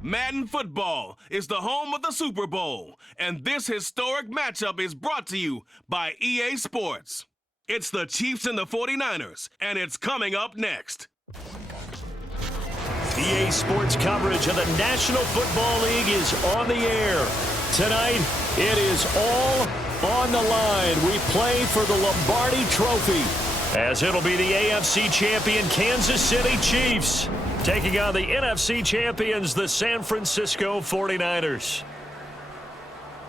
Madden Football is the home of the Super Bowl, and this historic matchup is brought to you by EA Sports. It's the Chiefs and the 49ers, and it's coming up next. EA Sports coverage of the National Football League is on the air. Tonight, it is all on the line. We play for the Lombardi Trophy, as it'll be the AFC champion Kansas City Chiefs taking on the NFC champions, the San Francisco 49ers.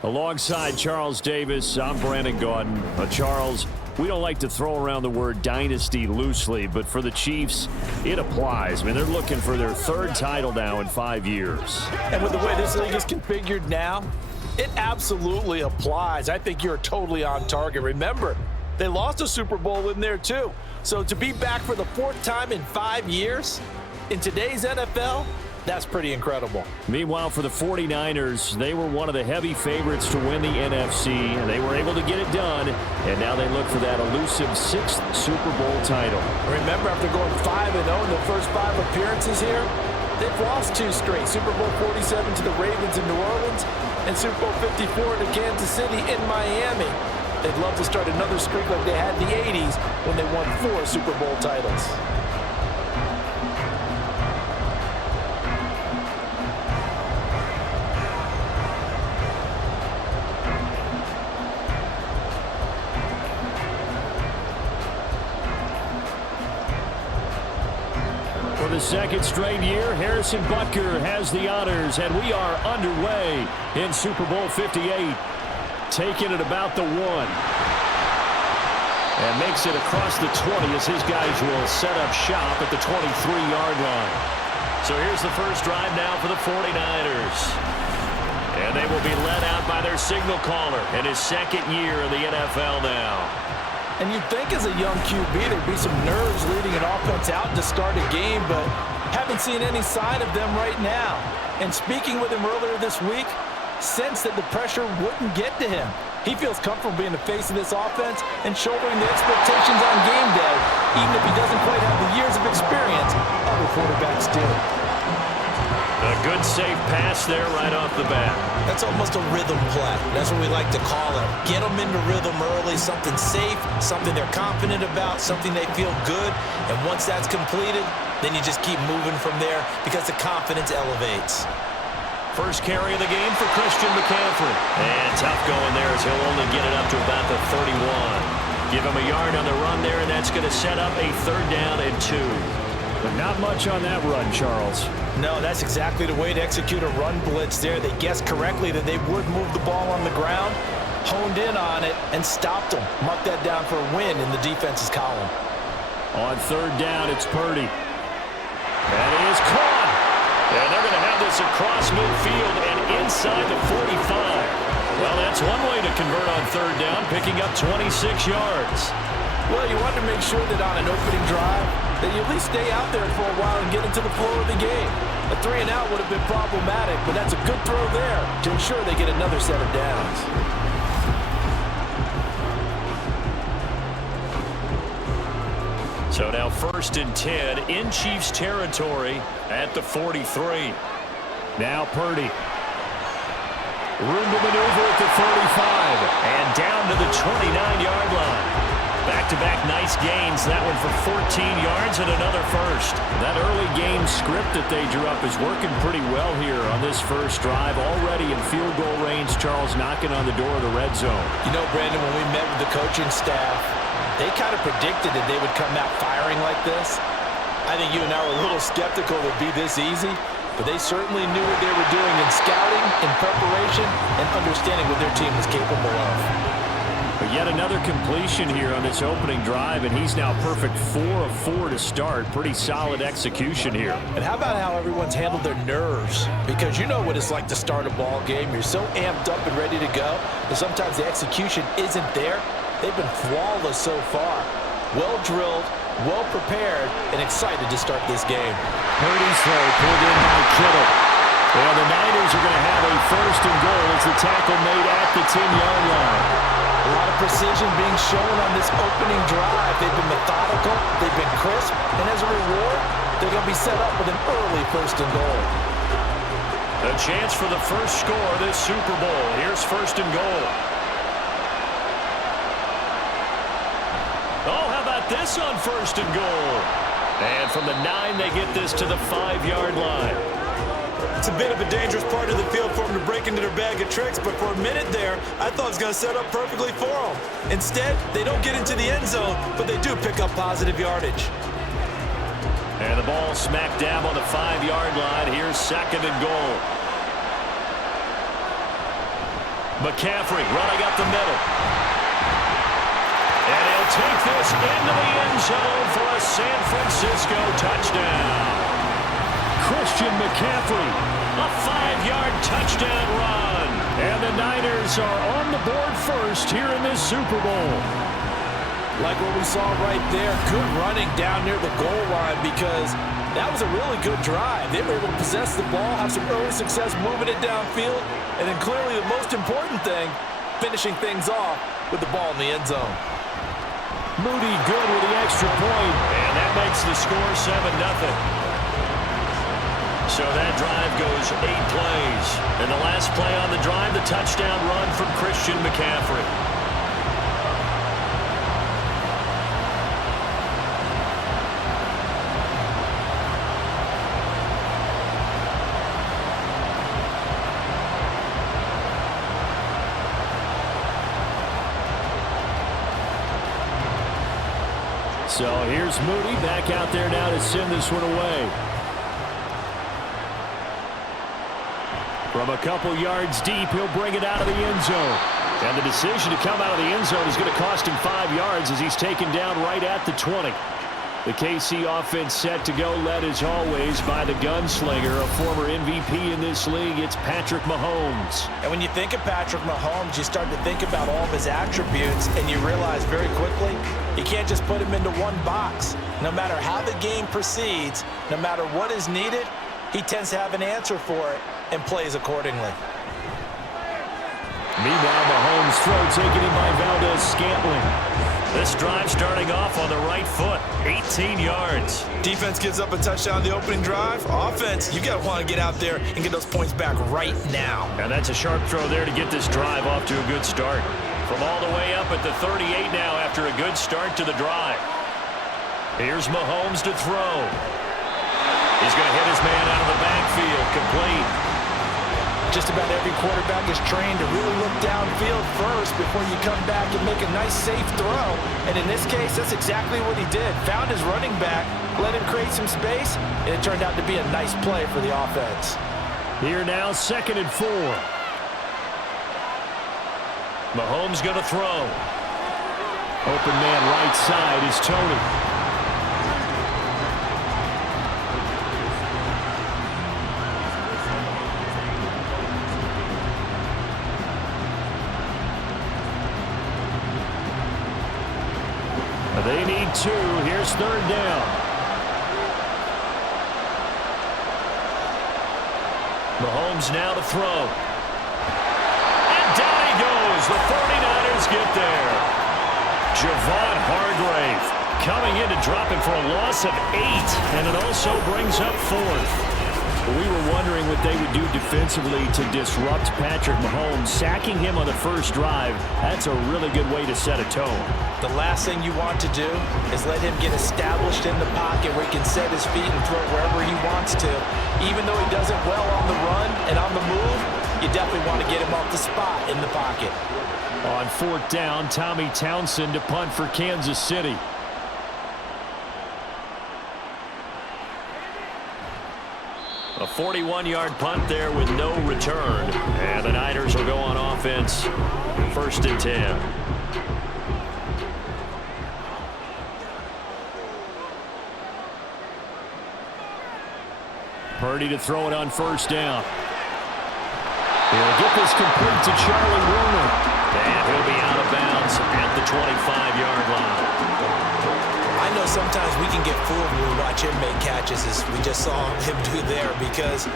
Alongside Charles Davis, I'm Brandon Gaudin. Charles, we don't like to throw around the word dynasty loosely, but for the Chiefs, it applies. I mean, they're looking for their third title now in 5 years. And with the way this league is configured now, it absolutely applies. I think you're totally on target. Remember, they lost a Super Bowl in there too. So to be back for the fourth time in 5 years, in today's NFL, that's pretty incredible. Meanwhile, for the 49ers, they were one of the heavy favorites to win the NFC, and they were able to get it done, and now they look for that elusive sixth Super Bowl title. Remember, after going 5-0 in the first 5 appearances here, they've lost 2 straight. Super Bowl 47 to the Ravens in New Orleans, and Super Bowl 54 to Kansas City in Miami. They'd love to start another streak like they had in the 80s when they won 4 Super Bowl titles. For the second straight year, Harrison Butker has the honors, and we are underway in Super Bowl 58. Taking it about the 1. And makes it across the 20 as his guys will set up shop at the 23-yard line. So here's the first drive now for the 49ers. And they will be led out by their signal caller in his second year in the NFL now. And you'd think as a young QB there'd be some nerves leading an offense out to start a game, but haven't seen any sign of them right now. And speaking with him earlier this week, sensed that the pressure wouldn't get to him. He feels comfortable being the face of this offense and shouldering the expectations on game day, even if he doesn't quite have the years of experience other quarterbacks do. A good safe pass there right off the bat. That's almost a rhythm play. That's what we like to call it. Get them into rhythm early, something safe, something they're confident about, something they feel good. And once that's completed, then you just keep moving from there because the confidence elevates. First carry of the game for Christian McCaffrey. And tough going there as he'll only get it up to about the 31. Give him a yard on the run there, and that's going to set up a 3rd down and 2. But not much on that run, Charles. No, that's exactly the way to execute a run blitz there. They guessed correctly that they would move the ball on the ground, honed in on it, and stopped them. Mark that down for a win in the defense's column. On 3rd down, it's Purdy. That is caught. And they're going to have this across midfield and inside the 45. Well, that's one way to convert on 3rd down, picking up 26 yards. Well, you want to make sure that on an opening drive that you at least stay out there for a while and get into the flow of the game. A 3-and-out would have been problematic, but that's a good throw there to ensure they get another set of downs. So now 1st and 10 in Chiefs territory at the 43. Now Purdy. Room to maneuver at the 45 and down to the 29-yard line. Back-to-back nice gains. That one for 14 yards and another first. That early game script that they drew up is working pretty well here on this first drive. Already in field goal range, Charles knocking on the door of the red zone. You know, Brandon, when we met with the coaching staff, they kind of predicted that they would come out firing like this. I think you and I were a little skeptical it would be this easy, but they certainly knew what they were doing in scouting, in preparation, and understanding what their team was capable of. But yet another completion here on this opening drive, and he's now perfect 4 of 4 to start. Pretty solid execution here. And how about how everyone's handled their nerves? Because you know what it's like to start a ball game. You're so amped up and ready to go, but sometimes the execution isn't there. They've been flawless so far. Well drilled, well prepared, and excited to start this game. Purdy's throw pulled in by Kittle. And the Niners are going to have a 1st and goal as the tackle made at the 10-yard line. A lot of precision being shown on this opening drive. They've been methodical, they've been crisp, and as a reward, they're going to be set up with an early 1st and goal. A chance for the first score of this Super Bowl. Here's 1st and goal. Oh, how about this on 1st and goal? And from the 9, they get this to the 5-yard line. It's a bit of a dangerous part of the field for them to break into their bag of tricks, but for a minute there, I thought it was going to set up perfectly for them. Instead, they don't get into the end zone, but they do pick up positive yardage. And the ball smack dab on the 5-yard line. Here's 2nd and goal. McCaffrey running up the middle. And he'll take this into the end zone for a San Francisco touchdown. Christian McCaffrey, a 5-yard touchdown run. And the Niners are on the board first here in this Super Bowl. Like what we saw right there, good running down near the goal line because that was a really good drive. They were able to possess the ball, have some early success moving it downfield, and then clearly the most important thing, finishing things off with the ball in the end zone. Moody good with the extra point, and that makes the score 7-0. So that drive goes 8 plays. And the last play on the drive, the touchdown run from Christian McCaffrey. So here's Moody back out there now to send this one away. From a couple yards deep, he'll bring it out of the end zone. And the decision to come out of the end zone is going to cost him 5 yards as he's taken down right at the 20. The KC offense set to go, led as always by the gunslinger, a former MVP in this league. It's Patrick Mahomes. And when you think of Patrick Mahomes, you start to think about all of his attributes, and you realize very quickly you can't just put him into one box. No matter how the game proceeds, no matter what is needed, he tends to have an answer for it and plays accordingly. Meanwhile, Mahomes' throw taken in by Valdez-Scantling. This drive starting off on the right foot, 18 yards. Defense gives up a touchdown the opening drive. Offense, you got to want to get out there and get those points back right now. And that's a sharp throw there to get this drive off to a good start. From all the way up at the 38 now after a good start to the drive. Here's Mahomes to throw. He's going to hit his man out of the backfield, complete. Just about every quarterback is trained to really look downfield first before you come back and make a nice, safe throw. And in this case, that's exactly what he did. Found his running back, let him create some space, and it turned out to be a nice play for the offense. Here now, 2nd and 4. Mahomes going to throw. Open man right side is Tony. They need 2. Here's 3rd down. Mahomes now to throw. And down he goes. The 49ers get there. Javon Hargrave coming in to drop him for a loss of 8. And it also brings up 4th. We were wondering what they would do defensively to disrupt Patrick Mahomes. Sacking him on the first drive, that's a really good way to set a tone. The last thing you want to do is let him get established in the pocket where he can set his feet and throw wherever he wants to. Even though he does it well on the run and on the move, you definitely want to get him off the spot in the pocket. On 4th down, Tommy Townsend to punt for Kansas City. A 41-yard punt there with no return. And the Niners will go on offense. 1st and 10. Purdy to throw it on 1st down. He'll get this complete to Charlie Woerner. And he'll be out of bounds at the 25-yard line. I know sometimes we can get fooled when we watch him make catches, as we just saw him do there, because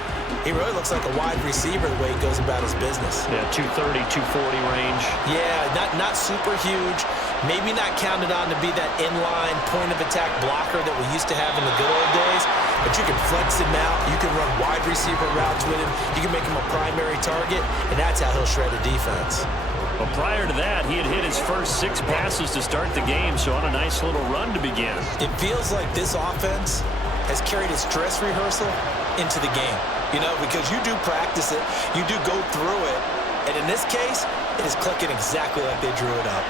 he really looks like a wide receiver the way he goes about his business. Yeah, 230, 240 range. Yeah, not super huge. Maybe not counted on to be that inline point-of-attack blocker that we used to have in the good old days, but you can flex him out. You can run wide receiver routes with him. You can make him a primary target, and that's how he'll shred a defense. But prior to that, he had hit his first 6 passes to start the game, so on a nice little run to begin. It feels like this offense has carried its dress rehearsal into the game, because you do practice it, you do go through it, and in this case, it is clicking exactly like they drew it up.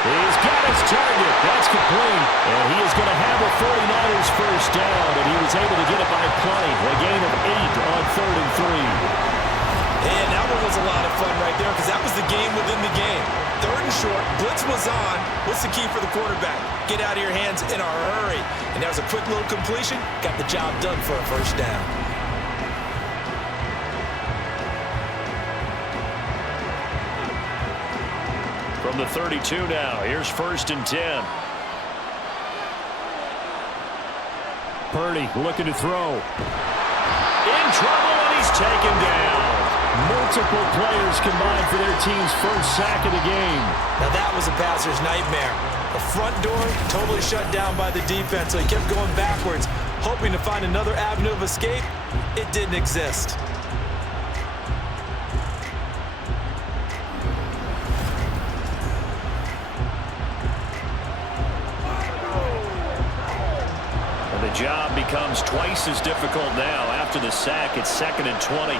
He's got his target. That's complete. And he is going to have a 49ers first down, and he was able to get it by plenty. A gain of 8 on 3rd and 3. And that one was a lot of fun right there, because that was the game within the game. 3rd and short, blitz was on. What's the key for the quarterback? Get out of your hands in a hurry. And that was a quick little completion. Got the job done for a first down. From the 32 now, here's 1st and 10. Purdy looking to throw. In trouble, and he's taken down. Multiple players combined for their team's first sack of the game. Now that was a passer's nightmare. The front door totally shut down by the defense, so he kept going backwards, hoping to find another avenue of escape. It didn't exist. And the job becomes twice as difficult now. After the sack, it's 2nd and 20.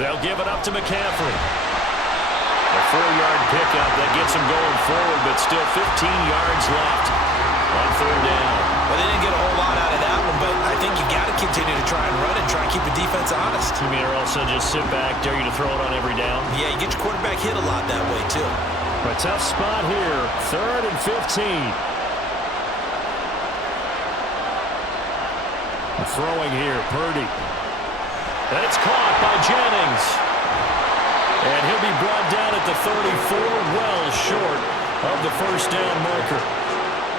They'll give it up to McCaffrey. A 4-yard pickup that gets him going forward, but still 15 yards left on 3rd down. Well, they didn't get a whole lot out of that one, but I think you got to continue to try and run and try and keep the defense honest. You mean, or else they'll just sit back, dare you to throw it on every down? Yeah, you get your quarterback hit a lot that way, too. A tough spot here, 3rd and 15. Throwing here, Purdy. And it's caught by Jennings. And he'll be brought down at the 34, well short of the first down marker.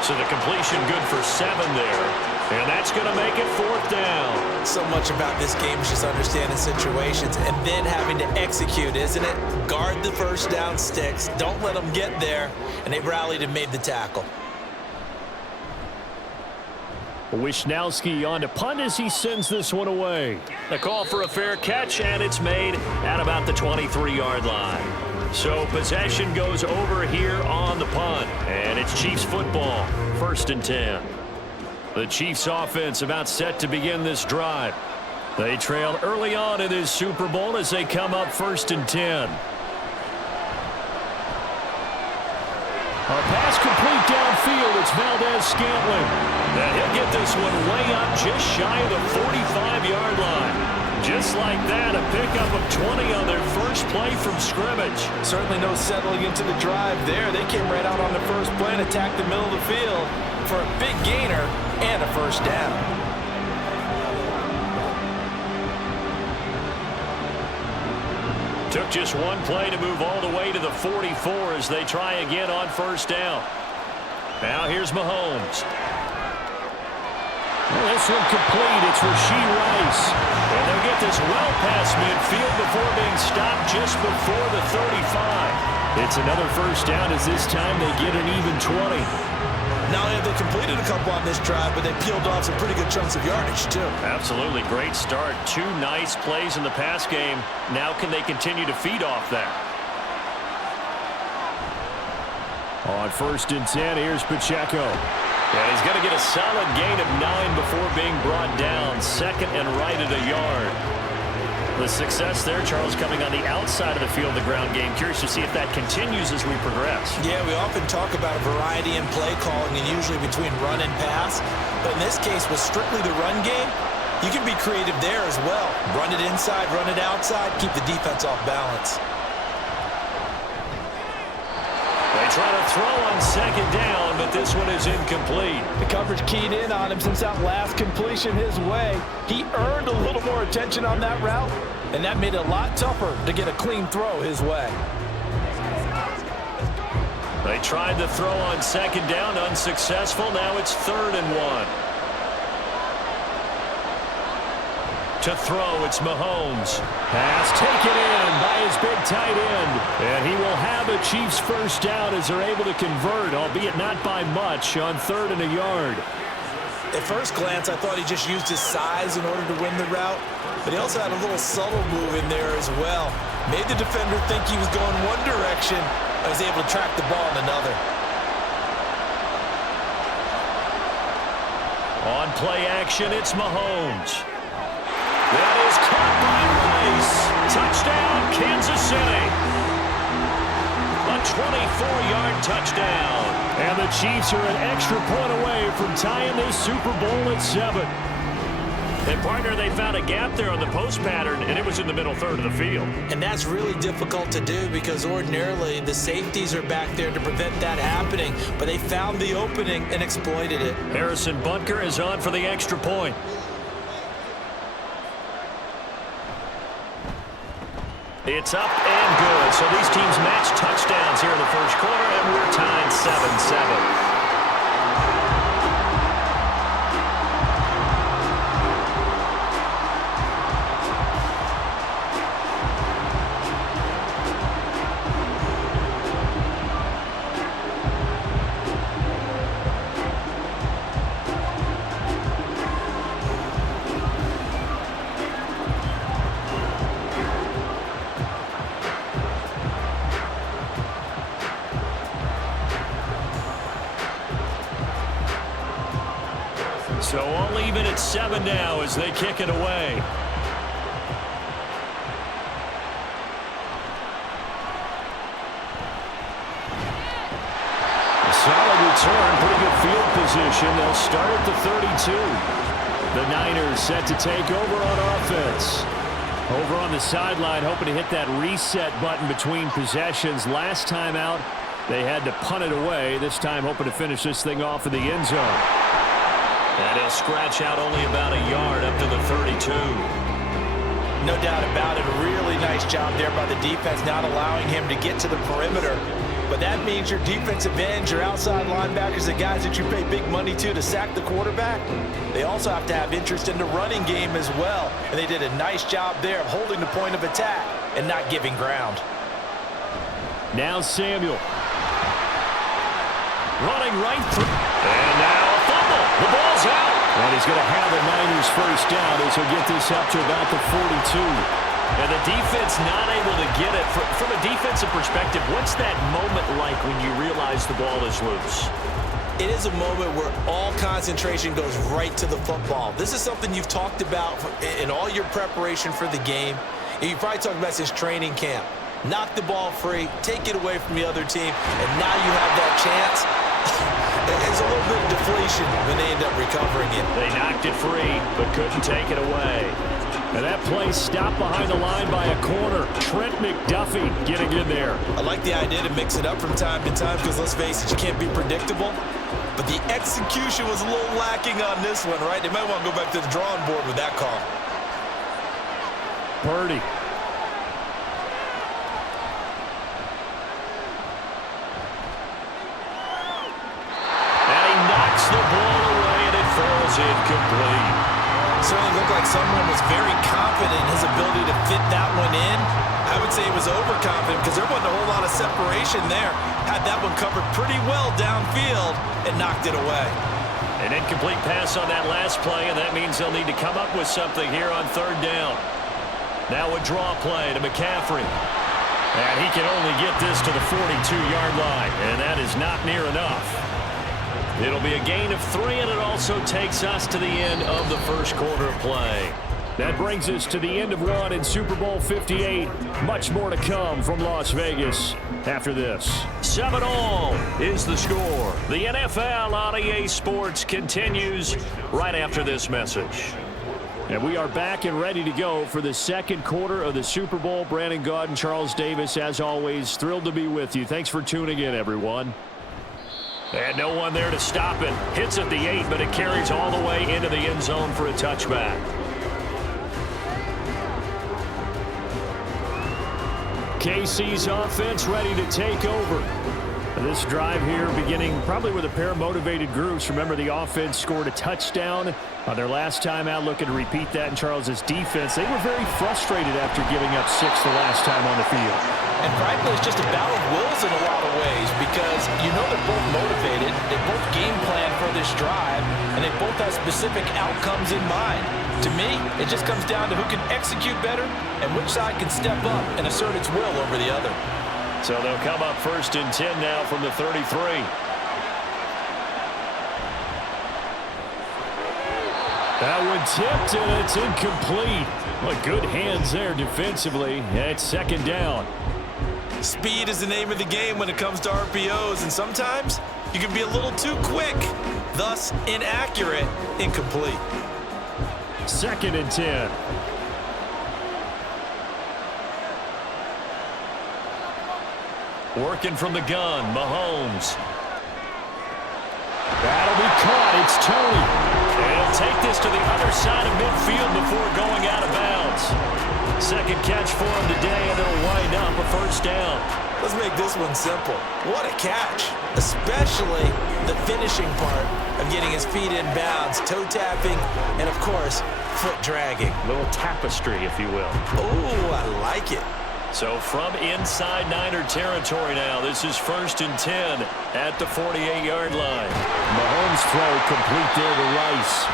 So the completion good for 7 there. And that's going to make it 4th down. So much about this game is just understanding situations and then having to execute, isn't it? Guard the first down sticks. Don't let them get there. And they rallied and made the tackle. Wisnowski on to punt as he sends this one away. The call for a fair catch, and it's made at about the 23-yard line. So possession goes over here on the punt, and it's Chiefs football, 1st and 10. The Chiefs offense about set to begin this drive. They trail early on in this Super Bowl as they come up 1st and 10. A pass complete downfield. It's Valdez-Scantling. And he'll get this one way up just shy of the 45-yard line. Just like that, a pickup of 20 on their first play from scrimmage. Certainly no settling into the drive there. They came right out on the first play and attacked the middle of the field for a big gainer and a first down. Took just one play to move all the way to the 44 as they try again on first down. Now here's Mahomes. This one complete. It's Rashee Rice. And they'll get this well past midfield before being stopped just before the 35. It's another first down as this time they get an even 20. Not only have they completed a couple on this drive, but they peeled off some pretty good chunks of yardage, too. Absolutely. Great start. 2 nice plays in the pass game. Now can they continue to feed off that? On 1st and 10, here's Pacheco. And he's going to get a solid gain of 9 before being brought down. 2nd and right at a yard. The success there, Charles, coming on the outside of the field, the ground game. Curious to see if that continues as we progress. Yeah, we often talk about a variety in play calling and usually between run and pass. But in this case, with strictly the run game, you can be creative there as well. Run it inside, run it outside, keep the defense off balance. They try to throw on 2nd down, but this one is incomplete. The coverage keyed in on him since that last completion his way. He earned a little more attention on that route, and that made it a lot tougher to get a clean throw his way. They tried the throw on second down, unsuccessful. Now it's 3rd and 1. To throw, it's Mahomes. Pass taken in by his big tight end. And he will have a Chiefs first down as they're able to convert, albeit not by much, on 3rd and a yard. At first glance, I thought he just used his size in order to win the route, but he also had a little subtle move in there as well. Made the defender think he was going one direction, and was able to track the ball in another. On play action, it's Mahomes. That is caught by Rice. Touchdown, Kansas City. A 24-yard touchdown. And the Chiefs are an extra point away from tying this Super Bowl at 7. And, partner, they found a gap there on the post pattern, and it was in the middle third of the field. And that's really difficult to do because ordinarily the safeties are back there to prevent that happening, but they found the opening and exploited it. Harrison Butker is on for the extra point. It's up and good. So these teams match touchdowns here in the first quarter, and we're tied 7-7. So all even at 7 now as they kick it away. A solid return, pretty good field position. They'll start at the 32. The Niners set to take over on offense. Over on the sideline, hoping to hit that reset button between possessions. Last time out, they had to punt it away. This time hoping to finish this thing off in the end zone. And he'll scratch out only about a yard up to the 32. No doubt about it. A really nice job there by the defense, not allowing him to get to the perimeter. But that means your defensive ends, your outside linebackers, the guys that you pay big money to sack the quarterback, they also have to have interest in the running game as well. And they did a nice job there of holding the point of attack and not giving ground. Now Samuel. Running right through. And now a fumble. The ball's out. And he's going to have the Niners first down as he'll get this up to about the 42. And the defense not able to get it. From a defensive perspective, what's that moment like when you realize the ball is loose? It is a moment where all concentration goes right to the football. This is something you've talked about in all your preparation for the game. And you probably talked about since training camp. Knock the ball free, take it away from the other team, and now you have that chance. There's a little bit of deflation when they end up recovering it. They knocked it free, but couldn't take it away. And that play stopped behind the line by a corner. Trent McDuffie getting in there. I like the idea to mix it up from time to time because, let's face it, you can't be predictable. But the execution was a little lacking on this one, right? They might want to go back to the drawing board with that call. Purdy. The ball away, and it falls incomplete. Certainly looked like someone was very confident in his ability to fit that one in. I would say he was overconfident because there wasn't a whole lot of separation there. Had that one covered pretty well downfield and knocked it away. An incomplete pass on that last play, and that means they'll need to come up with something here on 3rd down. Now a draw play to McCaffrey. And he can only get this to the 42-yard line, and that is not near enough. It'll be a gain of 3, and it also takes us to the end of the first quarter of play. That brings us to the end of one in Super Bowl 58. Much more to come from Las Vegas after this. 7-all is the score. The NFL on EA Sports continues right after this message. And we are back and ready to go for the second quarter of the Super Bowl. Brandon Gaudin and Charles Davis, as always, thrilled to be with you. Thanks for tuning in, everyone. And no one there to stop it. Hits at the 8, but it carries all the way into the end zone for a touchback. KC's offense ready to take over. This drive here beginning probably with a pair of motivated groups. Remember, the offense scored a touchdown on their last time out, looking to repeat that in Charles's defense. They were very frustrated after giving up 6 the last time on the field. And frankly, it's just a battle of wills in a lot of ways because you know they're both motivated, they both game plan for this drive, and they both have specific outcomes in mind. To me, it just comes down to who can execute better and which side can step up and assert its will over the other. So they'll come up 1st and 10 now from the 33. That one tipped, and it's incomplete. Well, good hands there defensively. It's 2nd down. Speed is the name of the game when it comes to RPOs, and sometimes you can be a little too quick, thus inaccurate, incomplete. 2nd and 10. Working from the gun, Mahomes. That'll be caught. It's Tony. And he'll take this to the other side of midfield before going out of bounds. 2nd catch for him today, and it'll wind up a 1st down. Let's make this one simple. What a catch, especially the finishing part of getting his feet in bounds, toe tapping, and of course, foot dragging. A little tapestry, if you will. Oh, I like it. So from inside Niner territory now, this is 1st and 10 at the 48-yard line. Mahomes throw complete there to Rice.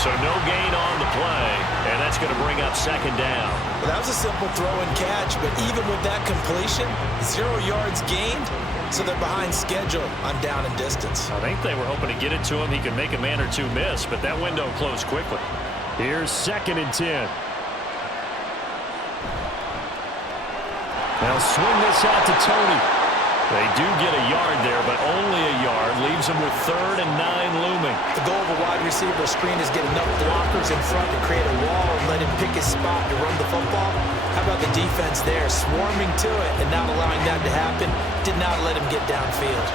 So no gain on the play, and that's going to bring up 2nd down. Well, that was a simple throw and catch, but even with that completion, 0 yards gained, so they're behind schedule on down and distance. I think they were hoping to get it to him. He could make a man or two miss, but that window closed quickly. Here's 2nd and 10. They'll swing this out to Tony. They do get a yard there, but only a yard. Leaves them with 3rd and 9 looming. The goal of a wide receiver screen is get enough blockers in front to create a wall and let him pick his spot to run the football. How about the defense there, swarming to it and not allowing that to happen? Did not let him get downfield.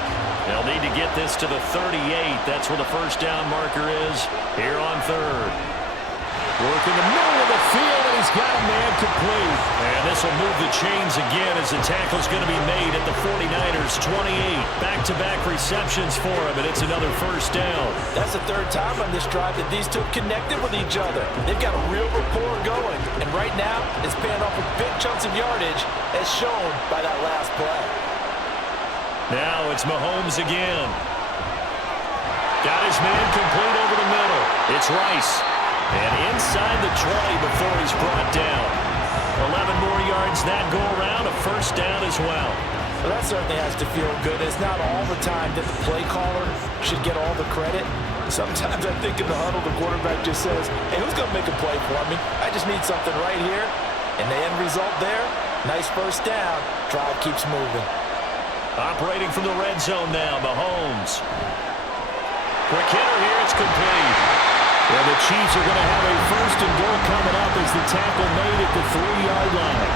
They'll need to get this to the 38. That's where the 1st down marker is here on 3rd. Work in the middle of the field, and he's got a man complete. And this will move the chains again as the tackle's going to be made at the 49ers' 28. Back-to-back receptions for him, and it's another 1st down. That's the 3rd time on this drive that these two have connected with each other. They've got a real rapport going, and right now it's paying off with big chunks of yardage as shown by that last play. Now it's Mahomes again. Got his man complete over the middle. It's Rice. And inside the 20 before he's brought down. 11 more yards that go around, a 1st down as well. Well, that certainly has to feel good. It's not all the time that the play caller should get all the credit. Sometimes I think in the huddle, the quarterback just says, hey, who's going to make a play for me? I just need something right here. And the end result there, nice 1st down. Drive keeps moving. Operating from the red zone now, Mahomes. Quick hitter here, it's complete. And the Chiefs are going to have a 1st and goal coming up as the tackle made at the 3-yard line.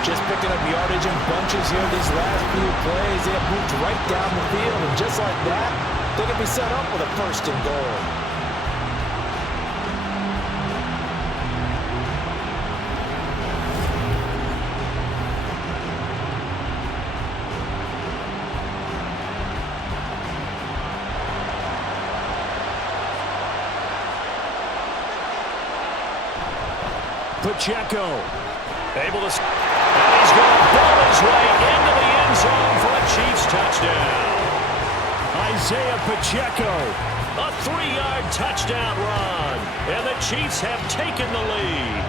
Just picking up yardage in bunches here these last few plays. They have moved right down the field, and just like that, they're going to be set up with a 1st and goal. Pacheco able to, and he's going to ball his way into the end zone for a Chiefs touchdown. Isaiah Pacheco, a 3-yard touchdown run, and the Chiefs have taken the lead.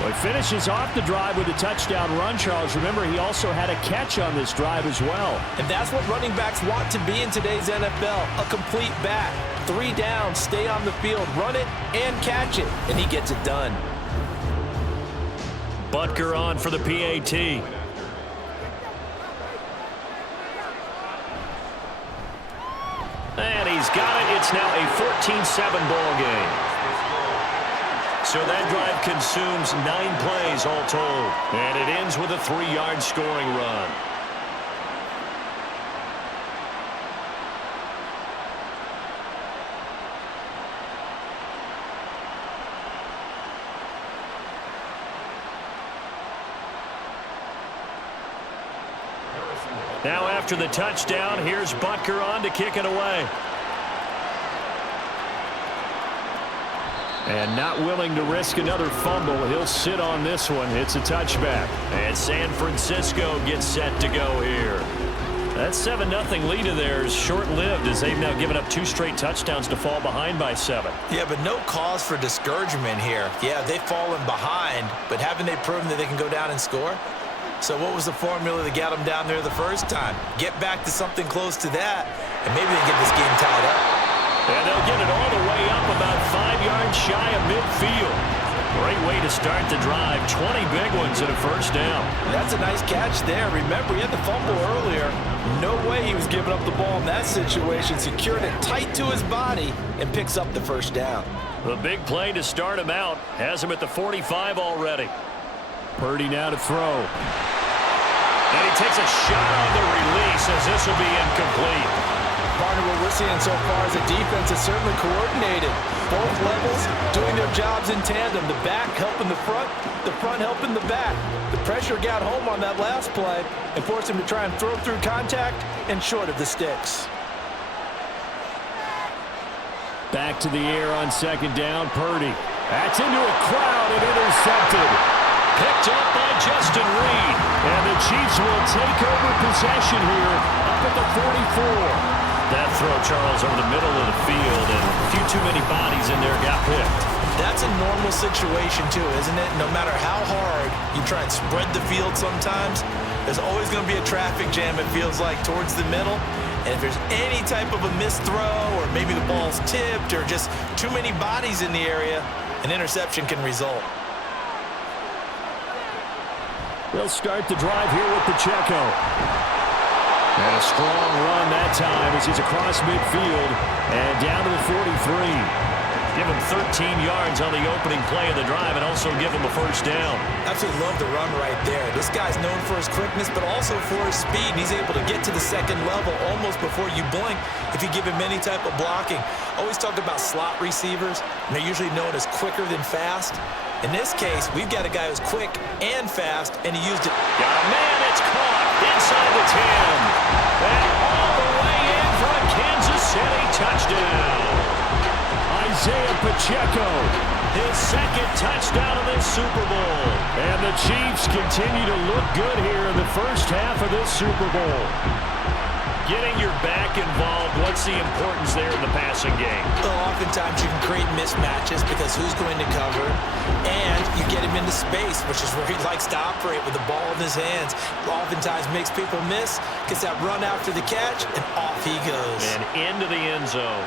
Well, he finishes off the drive with a touchdown run, Charles. Remember, he also had a catch on this drive as well. And that's what running backs want to be in today's NFL, a complete back. 3 down, stay on the field, run it, and catch it, and he gets it done. Butker on for the PAT. And he's got it. It's now a 14-7 ball game. So that drive consumes 9 plays all told. And it ends with a 3-yard scoring run. Now after the touchdown, here's Butker on to kick it away. And not willing to risk another fumble, he'll sit on this one. It's a touchback. And San Francisco gets set to go here. That 7-0 lead of theirs short-lived as they've now given up 2 straight touchdowns to fall behind by 7. Yeah, but no cause for discouragement here. Yeah, they've fallen behind, but haven't they proven that they can go down and score? So what was the formula that got them down there the first time? Get back to something close to that, and maybe they get this game tied up. And they'll get it all the way up about 5 yards shy of midfield. Great way to start the drive. 20 big ones and a first down. That's a nice catch there. Remember, he had the fumble earlier. No way he was giving up the ball in that situation. Secured it tight to his body and picks up the first down. The big play to start him out. Has him at the 45 already. Purdy now to throw. And he takes a shot on the release as this will be incomplete. Partner, what we're seeing so far is the defense is certainly coordinated. Both levels doing their jobs in tandem. The back helping the front helping the back. The pressure got home on that last play and forced him to try and throw through contact and short of the sticks. Back to the air on second down, Purdy. That's into a crowd and intercepted. Picked up by Justin Reed. And the Chiefs will take over possession here up at the 44. That throw, Charles, over the middle of the field, and a few too many bodies in there got picked. That's a normal situation, too, isn't it? No matter how hard you try and spread the field sometimes, there's always going to be a traffic jam, it feels like, towards the middle. And if there's any type of a missed throw, or maybe the ball's tipped, or just too many bodies in the area, an interception can result. They'll start the drive here with Pacheco. And a strong run that time as he's across midfield and down to the 43. Give him 13 yards on the opening play of the drive and also give him a first down. Absolutely love the run right there. This guy's known for his quickness, but also for his speed. He's able to get to the second level almost before you blink if you give him any type of blocking. Always talk about slot receivers, and they're usually known as quicker than fast. In this case, we've got a guy who's quick and fast, and he used it. Got a man, it's caught inside the 10. And all the way in for a Kansas City touchdown. Isaiah Pacheco, his second touchdown of this Super Bowl. And the Chiefs continue to look good here in the first half of this Super Bowl. Getting your back involved, what's the importance there in the passing game? Well, oftentimes you can create mismatches because who's going to cover, and you get him into space, which is where he likes to operate with the ball in his hands. Oftentimes makes people miss, gets that run after the catch, and off he goes. And into the end zone.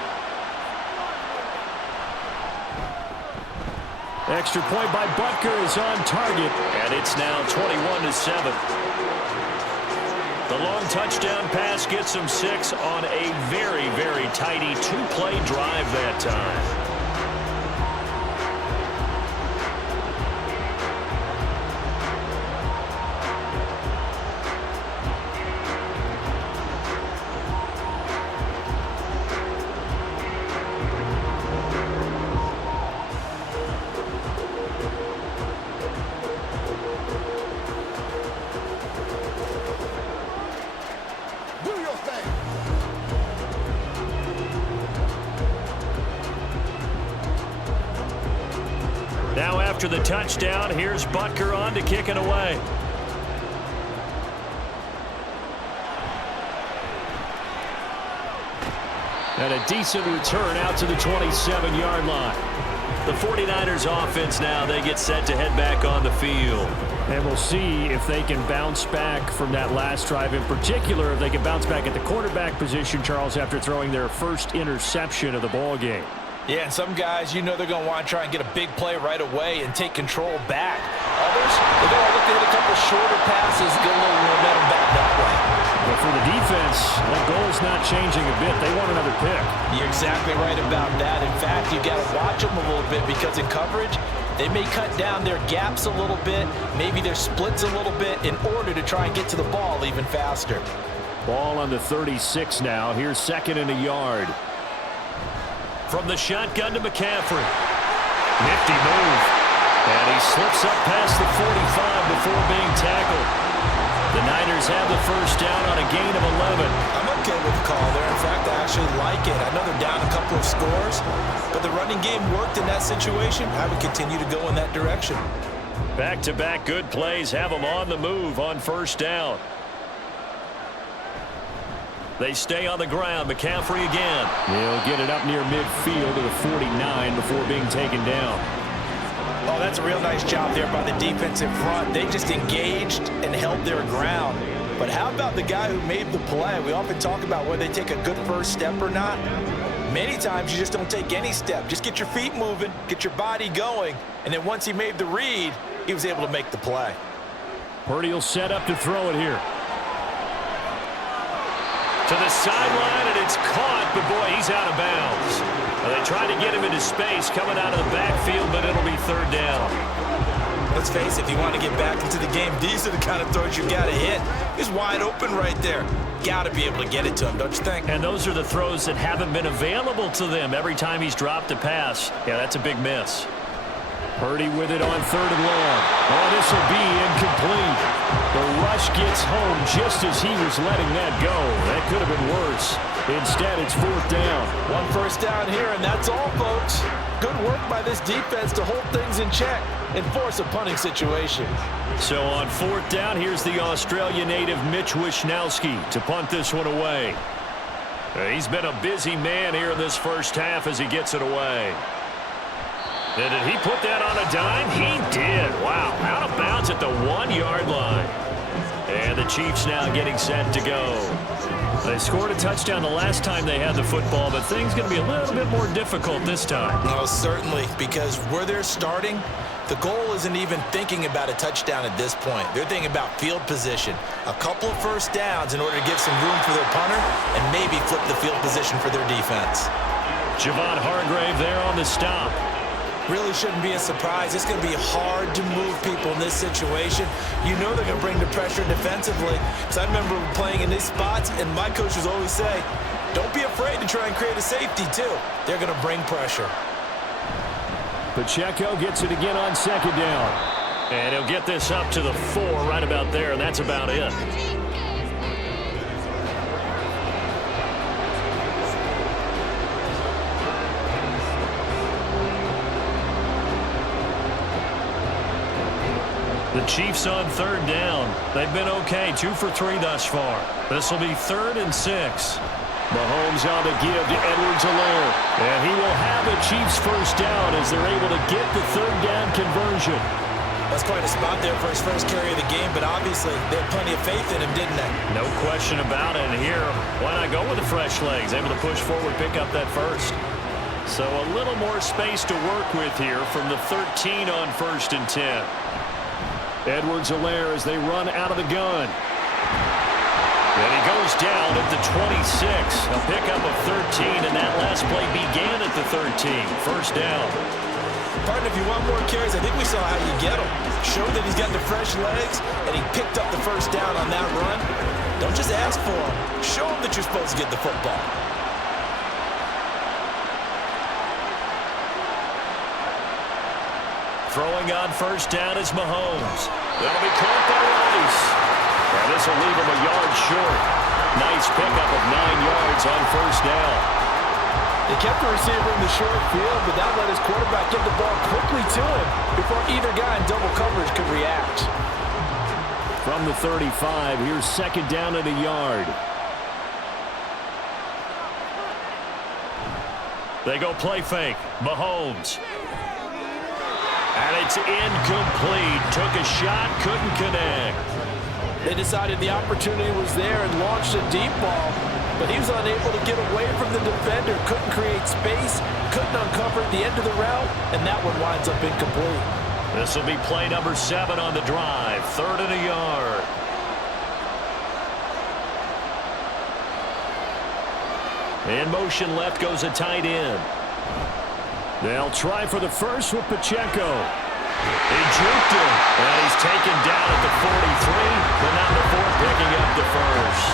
Extra point by Butker is on target, and it's now 21-7. The long touchdown pass gets them 6 on a very, very tidy 2-play drive that time. Now after the touchdown, here's Butker on to kick it away. And a decent return out to the 27-yard line. The 49ers offense now, they get set to head back on the field. And we'll see if they can bounce back from that last drive. In particular, if they can bounce back at the quarterback position, Charles, after throwing their first interception of the ball game. Yeah, and some guys, you know they're going to want to try and get a big play right away and take control back. Others, they're going to look to hit a couple shorter passes, get a little momentum back that way. But for the defense, that goal's not changing a bit. They want another pick. You're exactly right about that. In fact, you got to watch them a little bit because in coverage, they may cut down their gaps a little bit, maybe their splits a little bit in order to try and get to the ball even faster. Ball on the 36 now. Here's second and a yard. From the shotgun to McCaffrey. Nifty move. And he slips up past the 45 before being tackled. The Niners have the first down on a gain of 11. I'm okay with the call there. In fact, I actually like it. I know they're down a couple of scores, but the running game worked in that situation. I would continue to go in that direction. Back-to-back good plays have them on the move on first down. They stay on the ground. McCaffrey again. He'll get it up near midfield to the 49 before being taken down. Oh, that's a real nice job there by the defensive front. They just engaged and held their ground. But how about the guy who made the play? We often talk about whether they take a good first step or not. Many times you just don't take any step. Just get your feet moving, get your body going, and then once he made the read, he was able to make the play. Purdy will set up to throw it here. To the sideline, and it's caught, but boy, he's out of bounds. Well, they tried to get him into space coming out of the backfield, but it'll be third down. Let's face it, if you want to get back into the game, these are the kind of throws you got to hit. He's wide open right there. Got to be able to get it to him, don't you think? And those are the throws that haven't been available to them every time he's dropped a pass. Yeah, that's a big miss. Purdy with it on third and long. Oh, this will be incomplete. The rush gets home just as he was letting that go. That could have been worse. Instead, it's fourth down. One first down here, and that's all, folks. Good work by this defense to hold things in check and force a punting situation. So on fourth down, here's the Australia native Mitch Wishnowsky to punt this one away. He's been a busy man here in this first half as he gets it away. And did he put that on a dime? He did. Wow, out of bounds at the 1-yard line. And the Chiefs now getting set to go. They scored a touchdown the last time they had the football, but things going to be a little bit more difficult this time. No, certainly, because where they're starting, the goal isn't even thinking about a touchdown at this point. They're thinking about field position. A couple of first downs in order to give some room for their punter and maybe flip the field position for their defense. Javon Hargrave there on the stop. Really shouldn't be a surprise. It's going to be hard to move people in this situation. You know they're going to bring the pressure defensively. Because I remember playing in these spots, and my coaches always say, don't be afraid to try and create a safety, too. They're going to bring pressure. Pacheco gets it again on second down. And he'll get this up to the 4 right about there, and that's about it. The Chiefs on third down. They've been okay, 2 for 3 thus far. This will be 3rd and 6. Mahomes on the give to Edwards-Helaire. And he will have a Chiefs first down as they're able to get the third down conversion. That's quite a spot there for his first carry of the game, but obviously they had plenty of faith in him, didn't they? No question about it. And here, why not go with the fresh legs? Able to push forward, pick up that first. So a little more space to work with here from the 13 on 1st and 10. Edwards-Helaire as they run out of the gun. And he goes down at the 26. A pickup of 13, and that last play began at the 13. First down. Partner, if you want more carries, I think we saw how you get them. Show that he's got the fresh legs, and he picked up the first down on that run. Don't just ask for them. Show them that you're supposed to get the football. Throwing on first down is Mahomes. That'll be caught by Rice. And this will leave him a yard short. Nice pickup of 9 yards on first down. They kept the receiver in the short field, but that let his quarterback get the ball quickly to him before either guy in double coverage could react. From the 35, here's second down at a yard. They go play fake. Mahomes. And it's incomplete. Took a shot, couldn't connect. They decided the opportunity was there and launched a deep ball, but he was unable to get away from the defender, couldn't create space, couldn't uncover the end of the route, and that one winds up incomplete. This will be play number 7 on the drive. 3rd and a yard. In motion left goes a tight end. They'll try for the first with Pacheco. He juked him, and he's taken down at the 43, but not before picking up the first.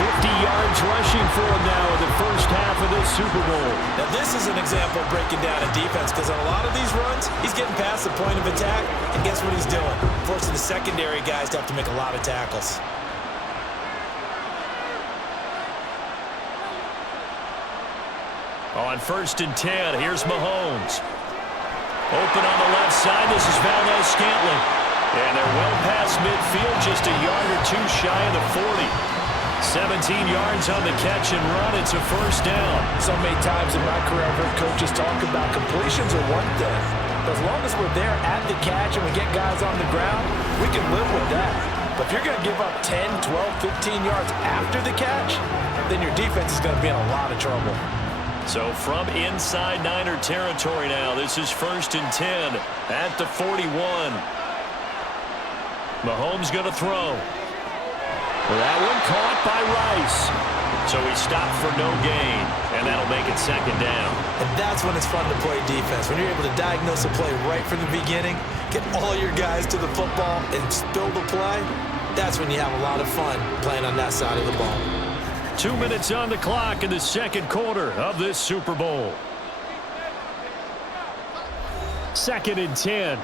50 yards rushing for him now in the first half of this Super Bowl. Now this is an example of breaking down a defense, because on a lot of these runs, he's getting past the point of attack, and guess what he's doing? Forcing the secondary guys to have to make a lot of tackles. On 1st and 10, here's Mahomes. Open on the left side. This is Valdes-Scantling. And they're well past midfield, just a yard or two shy of the 40. 17 yards on the catch and run. It's a first down. So many times in my career, I've heard coaches talk about completions are one thing. But as long as we're there at the catch and we get guys on the ground, we can live with that. But if you're going to give up 10, 12, 15 yards after the catch, then your defense is going to be in a lot of trouble. So from inside Niner territory now, this is 1st and 10 at the 41. Mahomes going to throw. Well, that one caught by Rice. So he stopped for no gain, and that'll make it 2nd down. And that's when it's fun to play defense. When you're able to diagnose a play right from the beginning, get all your guys to the football, and spill the play, that's when you have a lot of fun playing on that side of the ball. 2 minutes on the clock in the 2nd quarter of this Super Bowl. 2nd and 10.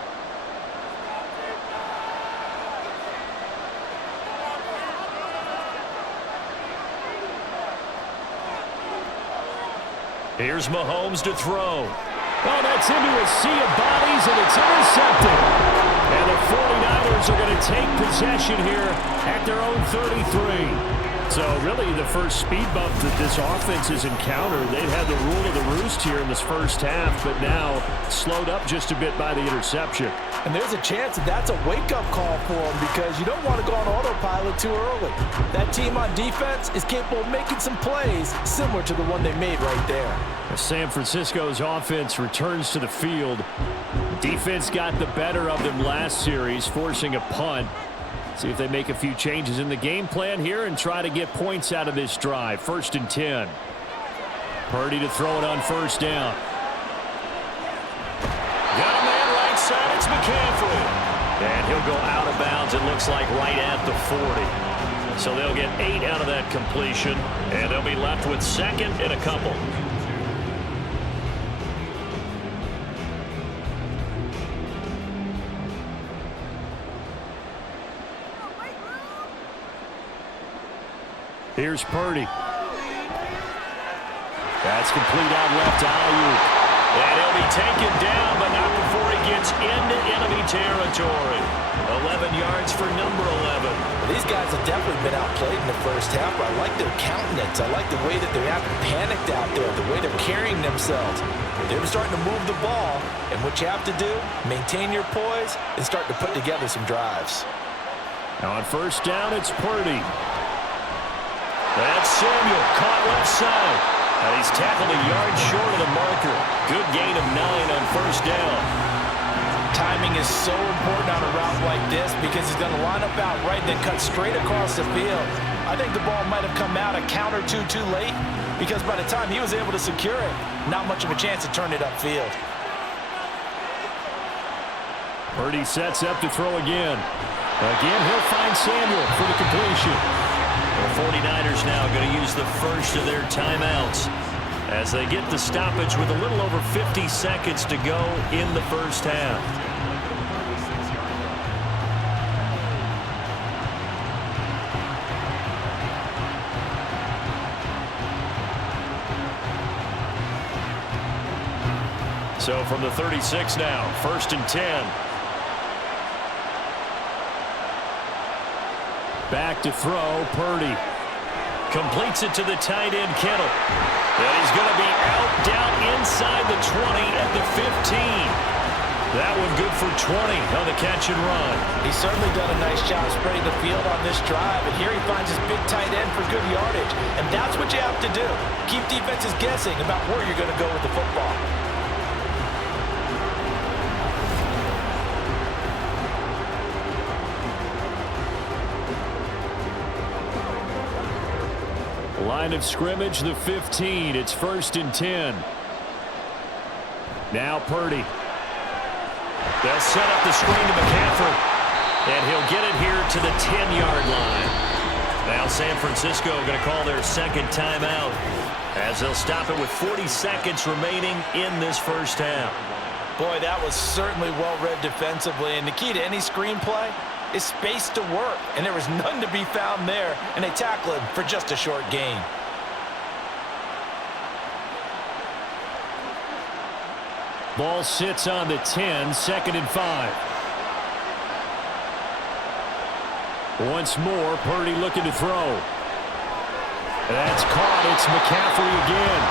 Here's Mahomes to throw. Oh, that's into a sea of bodies, and it's intercepted. And the 49ers are going to take possession here at their own 33. So really the first speed bump that this offense has encountered. They've had the rule of the roost here in this first half, but now slowed up just a bit by the interception. And there's a chance that that's a wake-up call for them because you don't want to go on autopilot too early. That team on defense is capable of making some plays similar to the one they made right there. San Francisco's offense returns to the field. Defense got the better of them last series, forcing a punt. See if they make a few changes in the game plan here and try to get points out of this drive. 1st and 10. Purdy to throw it on 1st down. Got a man right side. It's McCaffrey. And he'll go out of bounds, it looks like, right at the 40. So they'll get 8 out of that completion, and they'll be left with 2nd and a couple. Here's Purdy. That's complete out left to Ayuk. And he'll be taken down, but not before he gets into enemy territory. 11 yards for number 11. These guys have definitely been outplayed in the first half, but I like their countenance. I like the way that they haven't panicked out there, the way they're carrying themselves. They're starting to move the ball, and what you have to do, maintain your poise and start to put together some drives. Now on 1st down, it's Purdy. That's Samuel, caught left side. And he's tackled a yard short of the marker. Good gain of 9 on 1st down. Timing is so important on a route like this because he's going to line up out right, then cut straight across the field. I think the ball might have come out a count or two too late because by the time he was able to secure it, not much of a chance to turn it upfield. Purdy sets up to throw again. Again, he'll find Samuel for the completion. The 49ers now going to use the first of their timeouts as they get the stoppage with a little over 50 seconds to go in the first half. So from the 36 now, 1st and 10. Back to throw, Purdy. Completes it to the tight end, Kittle. And he's going to be out, down inside the 20 at the 15. That one good for 20 on the catch and run. He's certainly done a nice job spreading the field on this drive, and here he finds his big tight end for good yardage. And that's what you have to do. Keep defenses guessing about where you're going to go with the football. Line of scrimmage, the 15. It's 1st and 10. Now Purdy. They'll set up the screen to McCaffrey. And he'll get it here to the 10-yard line. Now San Francisco going to call their 2nd timeout as they'll stop it with 40 seconds remaining in this first half. Boy, that was certainly well-read defensively. And the key to any screenplay is space to work. And there was none to be found there. And they tackle him for just a short gain. Ball sits on the 10, 2nd and 5. Once more, Purdy looking to throw. That's caught. It's McCaffrey again.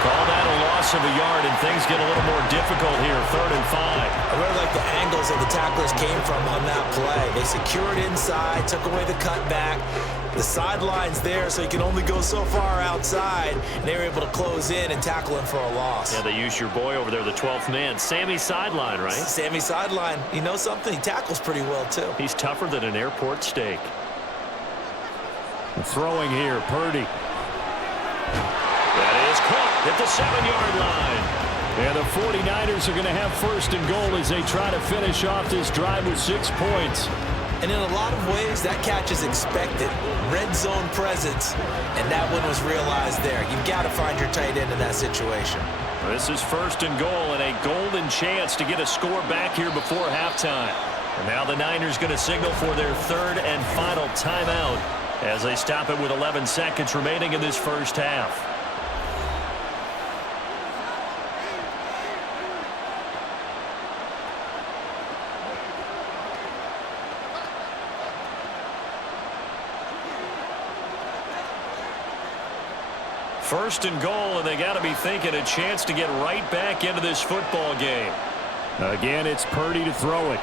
Call that a loss of a yard, and things get a little more difficult here, 3rd and 5. I really like the angles that the tacklers came from on that play. They secured inside, took away the cutback. The sideline's there, so you can only go so far outside. And they were able to close in and tackle him for a loss. Yeah, they used your boy over there, the 12th man. Sammy Sideline, right? Sammy Sideline. You know something? He tackles pretty well, too. He's tougher than an airport steak. Throwing here, Purdy. That is caught at the 7-yard line. And the 49ers are going to have 1st and goal as they try to finish off this drive with 6 points. And in a lot of ways, that catch is expected. Red zone presence, and that one was realized there. You've got to find your tight end in that situation. This is 1st and goal and a golden chance to get a score back here before halftime. And now the Niners going to signal for their 3rd and final timeout as they stop it with 11 seconds remaining in this first half. First and goal, and they got to be thinking a chance to get right back into this football game. Again, it's Purdy to throw it.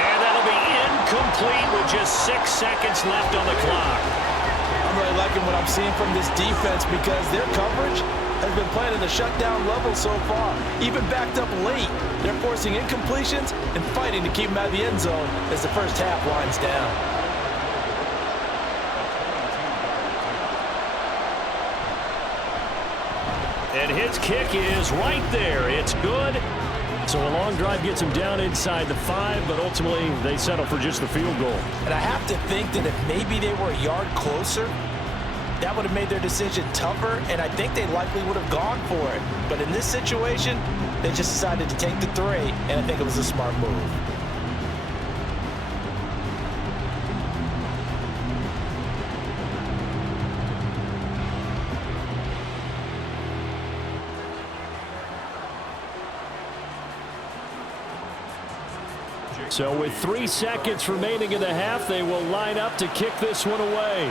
And that'll be incomplete with just 6 seconds left on the clock. I'm really liking what I'm seeing from this defense because their coverage has been playing at the shutdown level so far. Even backed up late, they're forcing incompletions and fighting to keep them out of the end zone as the first half winds down. And his kick is right there. It's good. So a long drive gets him down inside the 5, but ultimately they settle for just the field goal. And I have to think that if maybe they were a yard closer, that would have made their decision tougher, and I think they likely would have gone for it. But in this situation, they just decided to take the 3, and I think it was a smart move. So with 3 seconds remaining in the half, they will line up to kick this one away.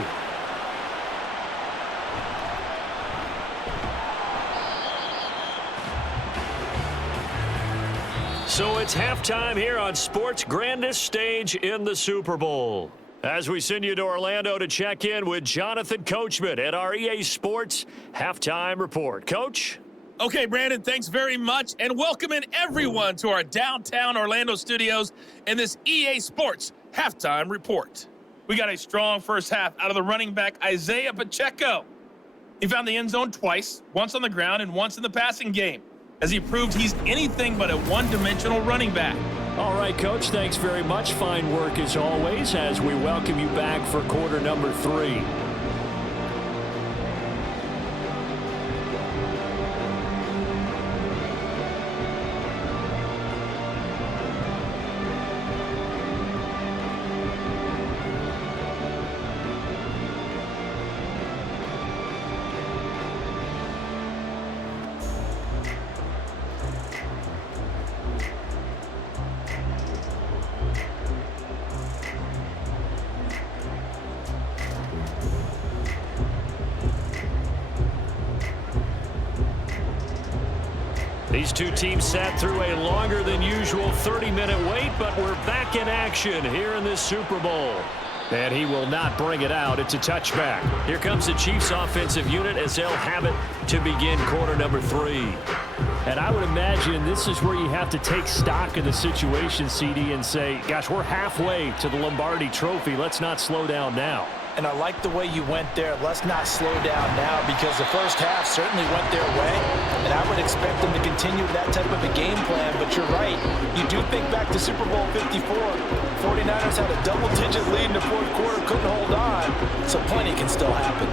So it's halftime here on sports' grandest stage in the Super Bowl. As we send you to Orlando to check in with Jonathan Coachman at our EA Sports Halftime Report. Coach? Okay, Brandon, thanks very much, and welcoming everyone to our downtown Orlando studios in this EA Sports Halftime Report. We got a strong first half out of the running back Isaiah Pacheco. He found the end zone twice, once on the ground and once in the passing game, as he proved he's anything but a one-dimensional running back. All right, Coach, thanks very much. Fine work as always as we welcome you back for quarter number 3. These two teams sat through a longer than usual 30-minute wait, but we're back in action here in this Super Bowl. And he will not bring it out. It's a touchback. Here comes the Chiefs offensive unit as they'll have it to begin quarter number 3. And I would imagine this is where you have to take stock of the situation, CD, and say, gosh, we're halfway to the Lombardi Trophy. Let's not slow down now. And I like the way you went there. Let's not slow down now because the first half certainly went their way. And I would expect them to continue that type of a game plan. But you're right. You do think back to Super Bowl 54. 49ers had a double-digit lead in the fourth quarter, couldn't hold on. So plenty can still happen.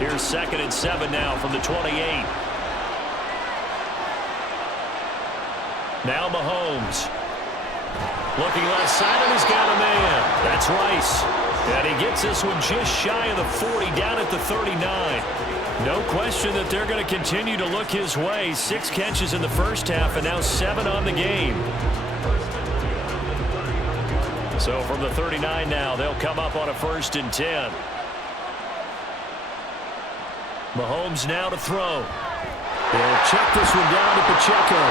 Here's 2nd and 7 now from the 28. Now Mahomes. Looking left side, and he's got a man. That's Rice. And he gets this one just shy of the 40, down at the 39. No question that they're going to continue to look his way. 6 catches in the first half and now 7 on the game. So from the 39 now, they'll come up on a 1st and 10. Mahomes now to throw. They'll check this one down to Pacheco.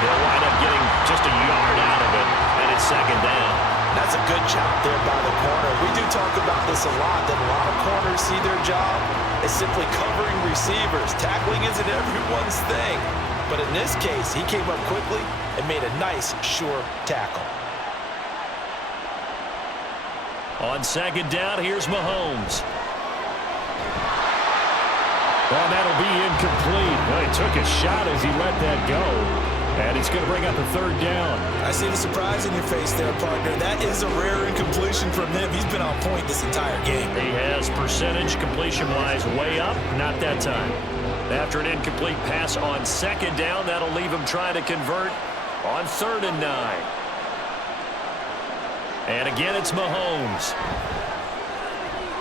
They'll wind up getting just a yard out of it, and it's 2nd down. That's a good job there by the corner. We do talk about this a lot, that a lot of corners see their job as simply covering receivers. Tackling isn't everyone's thing. But in this case, he came up quickly and made a nice, sure tackle. On 2nd down, here's Mahomes. Well, that'll be incomplete. Well, he took a shot as he let that go. And it's going to bring up a 3rd down. I see the surprise in your face there, partner. That is a rare incompletion from him. He's been on point this entire game. He has percentage completion-wise way up. Not that time. After an incomplete pass on 2nd down, that'll leave him trying to convert on 3rd and 9. And again, it's Mahomes.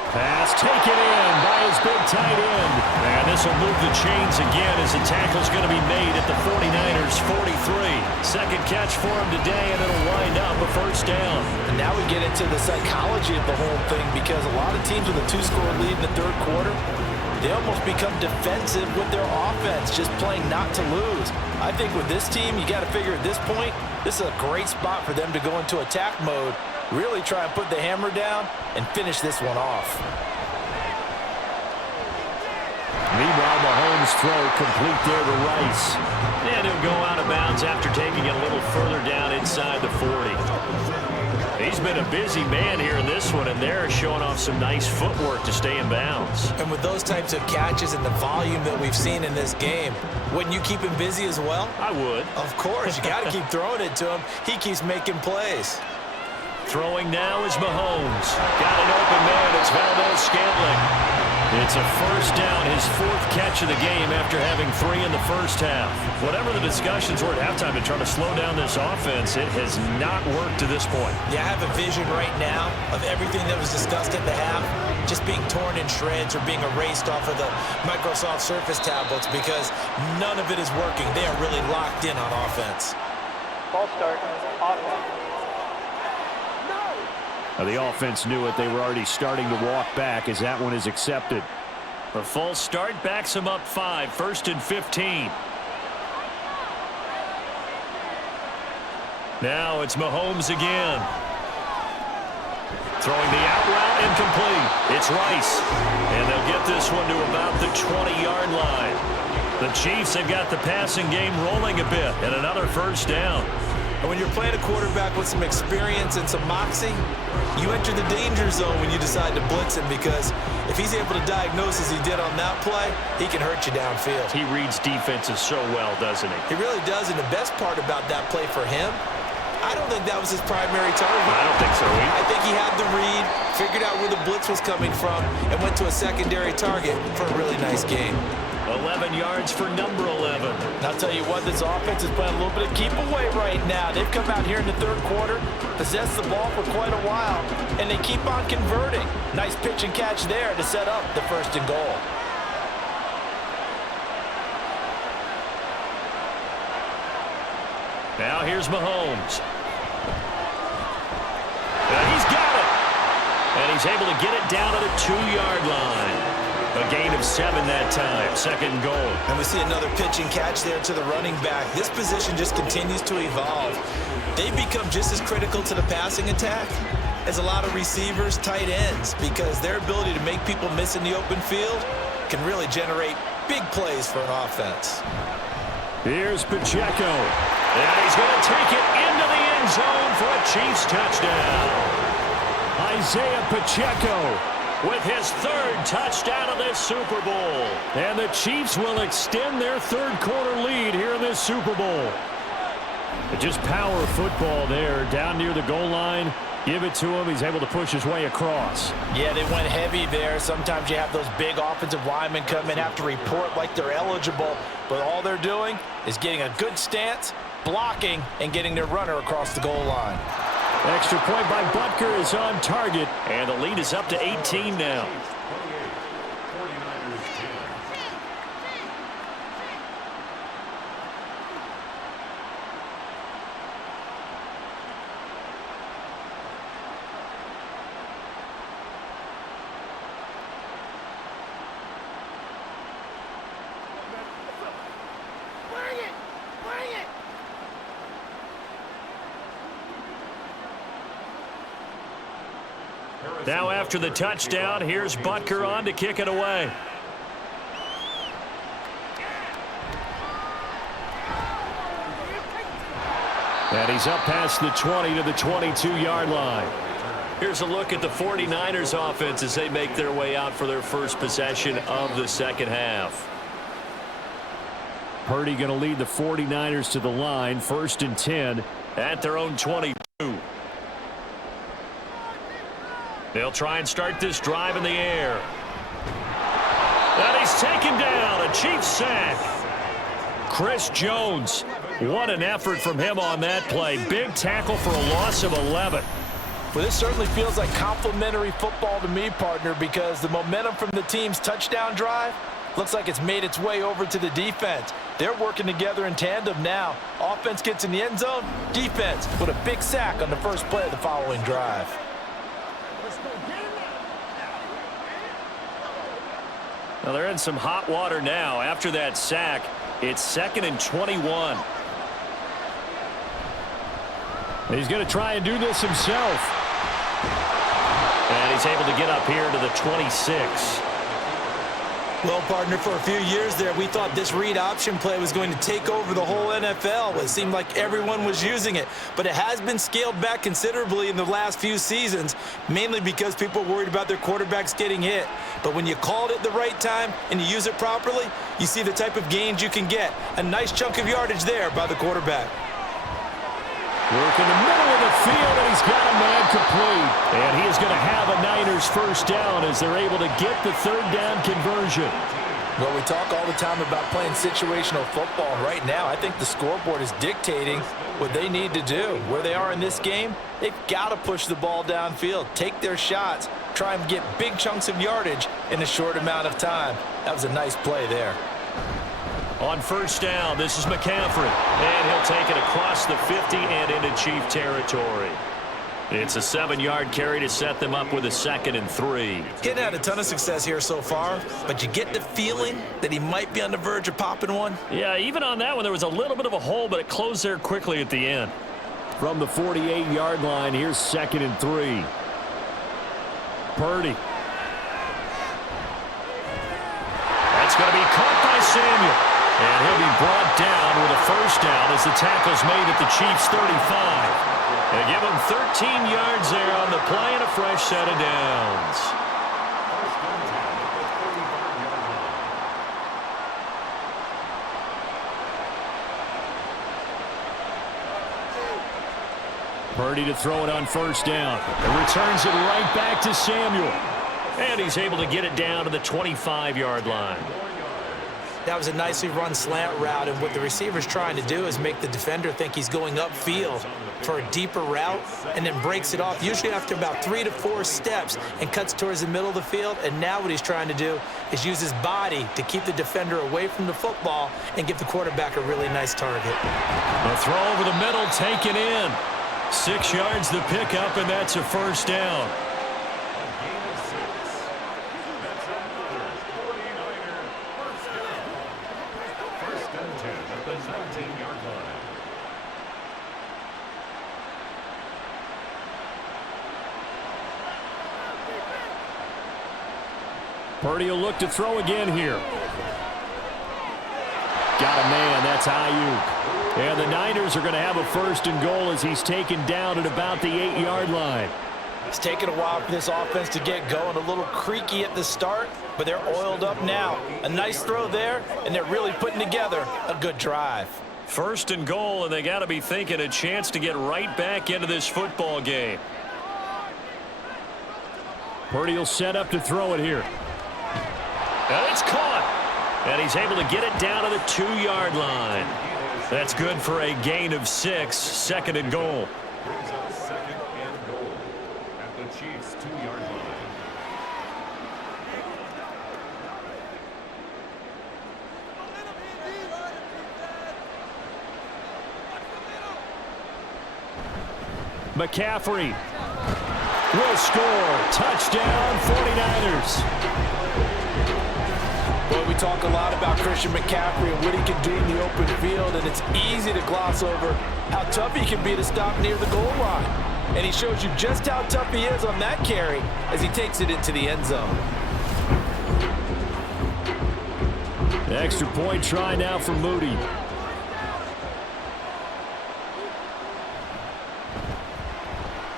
Pass taken in by his big tight end. And this will move the chains again as the tackle's going to be made at the 49ers' 43. 2nd catch for him today, and it'll wind up a 1st down. And now we get into the psychology of the whole thing, because a lot of teams with a 2-score lead in the 3rd quarter, they almost become defensive with their offense, just playing not to lose. I think with this team, you got to figure at this point, this is a great spot for them to go into attack mode, really try and put the hammer down and finish this one off. Meanwhile, Mahomes' throw complete there to Rice. And he'll go out of bounds after taking it a little further down inside the 40. He's been a busy man here in this one, and they're showing off some nice footwork to stay in bounds. And with those types of catches and the volume that we've seen in this game, wouldn't you keep him busy as well? I would. Of course. You got to keep throwing it to him. He keeps making plays. Throwing now is Mahomes. Got an open man. It's Valdez-Scantling. It's a 1st down, his 4th catch of the game after having 3 in the first half. Whatever the discussions were at halftime to try to slow down this offense, it has not worked to this point. Yeah, I have a vision right now of everything that was discussed at the half just being torn in shreds or being erased off of the Microsoft Surface tablets, because none of it is working. They are really locked in on offense. False start, offense. The offense knew it. They were already starting to walk back as that one is accepted. A false start backs him up 5, 1st and 15. Now it's Mahomes again. Throwing the out route, incomplete. It's Rice. And they'll get this one to about the 20-yard line. The Chiefs have got the passing game rolling a bit, and another 1st down. And when you're playing a quarterback with some experience and some moxie, you enter the danger zone when you decide to blitz him, because if he's able to diagnose as he did on that play, he can hurt you downfield. He reads defenses so well, doesn't he? He really does, and the best part about that play for him, I don't think that was his primary target. I don't think so either. I think he had the read, figured out where the blitz was coming from, and went to a secondary target for a really nice game. 11 yards for number 11. And I'll tell you what, this offense is playing a little bit of keep away right now. They've come out here in the 3rd quarter, possessed the ball for quite a while, and they keep on converting. Nice pitch and catch there to set up the 1st and goal. Now here's Mahomes. And he's got it. And he's able to get it down to the 2-yard line. A gain of 7 that time, 2nd and goal. And we see another pitch and catch there to the running back. This position just continues to evolve. They've become just as critical to the passing attack as a lot of receivers, tight ends, because their ability to make people miss in the open field can really generate big plays for an offense. Here's Pacheco. And he's going to take it into the end zone for a Chiefs touchdown. Isaiah Pacheco with his 3rd touchdown of this Super Bowl. And the Chiefs will extend their 3rd quarter lead here in this Super Bowl. Just power football there down near the goal line. Give it to him. He's able to push his way across. Yeah, they went heavy there. Sometimes you have those big offensive linemen come in, have to report like they're eligible, but all they're doing is getting a good stance, blocking, and getting their runner across the goal line. Extra point by Butker is on target, and the lead is up to 18 now. Now after the touchdown, here's Butker on to kick it away. And he's up past the 20 to the 22-yard line. Here's a look at the 49ers offense as they make their way out for their first possession of the second half. Purdy going to lead the 49ers to the line, 1st and 10 at their own 22. They'll try and start this drive in the air. And he's taken down, a Chiefs sack. Chris Jones, what an effort from him on that play. Big tackle for a loss of 11. Well, this certainly feels like complimentary football to me, partner, because the momentum from the team's touchdown drive looks like it's made its way over to the defense. They're working together in tandem now. Offense gets in the end zone, defense with a big sack on the first play of the following drive. Well, they're in some hot water now. After that sack, it's 2nd and 21. He's going to try and do this himself. And he's able to get up here to the 26. Well, partner, for a few years there, we thought this read option play was going to take over the whole NFL. It seemed like everyone was using it. But it has been scaled back considerably in the last few seasons, mainly because people are worried about their quarterbacks getting hit. But when you called it the right time and you use it properly, you see the type of gains you can get. A nice chunk of yardage there by the quarterback. Work in the middle of the field, and he's got a man complete. And he is going to have a Niners first down as they're able to get the 3rd down conversion. Well, we talk all the time about playing situational football. Right now, I think the scoreboard is dictating what they need to do. Where they are in this game, they've got to push the ball downfield, take their shots, try and get big chunks of yardage in a short amount of time. That was a nice play there. On 1st down, this is McCaffrey. And he'll take it across the 50 and into Chief territory. It's a 7-yard carry to set them up with a 2nd and 3. Getting had a ton of success here so far, but you get the feeling that he might be on the verge of popping one. Yeah, even on that one, there was a little bit of a hole, but it closed there quickly at the end. From the 48-yard line, here's 2nd and 3. Purdy. That's going to be caught by Samuel. And he'll be brought down with a first down as the tackle's made at the Chiefs' 35. They give him 13 yards there on the play and a fresh set of downs. Purdy to throw it on 1st down. And returns it right back to Samuel. And he's able to get it down to the 25-yard line. That was a nicely run slant route, and what the receiver's trying to do is make the defender think he's going upfield for a deeper route and then breaks it off, usually after about 3 to 4 steps, and cuts towards the middle of the field. And now what he's trying to do is use his body to keep the defender away from the football and give the quarterback a really nice target. A throw over the middle taken in. 6 yards the pickup, and that's a first down. Purdy will look to throw again here. Got a man, that's Ayuk. And the Niners are going to have a 1st and goal as he's taken down at about the 8-yard line. It's taken a while for this offense to get going. A little creaky at the start, but they're oiled up now. A nice throw there, and they're really putting together a good drive. 1st and goal, and they got to be thinking a chance to get right back into this football game. Purdy will set up to throw it here. And it's caught. And he's able to get it down to the 2-yard line. That's good for a gain of 6, 2nd and goal. Chiefs' 2-yard line. McCaffrey will score. Touchdown, 49ers. Well, we talk a lot about Christian McCaffrey and what he can do in the open field, and it's easy to gloss over how tough he can be to stop near the goal line. And he shows you just how tough he is on that carry as he takes it into the end zone. The extra point try now for Moody.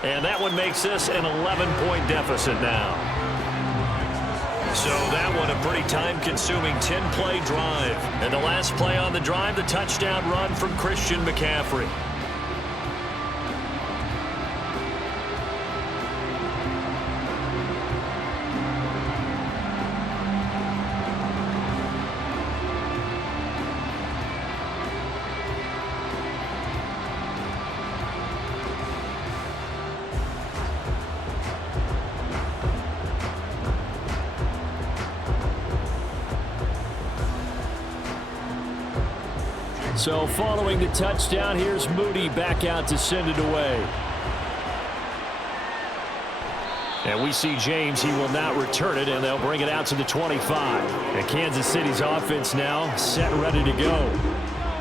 And that one makes this an 11-point deficit now. So that one a pretty time-consuming 10-play drive. And the last play on the drive, the touchdown run from Christian McCaffrey. So following the touchdown, here's Moody back out to send it away. And we see James. He will not return it, and they'll bring it out to the 25. And Kansas City's offense now set and ready to go.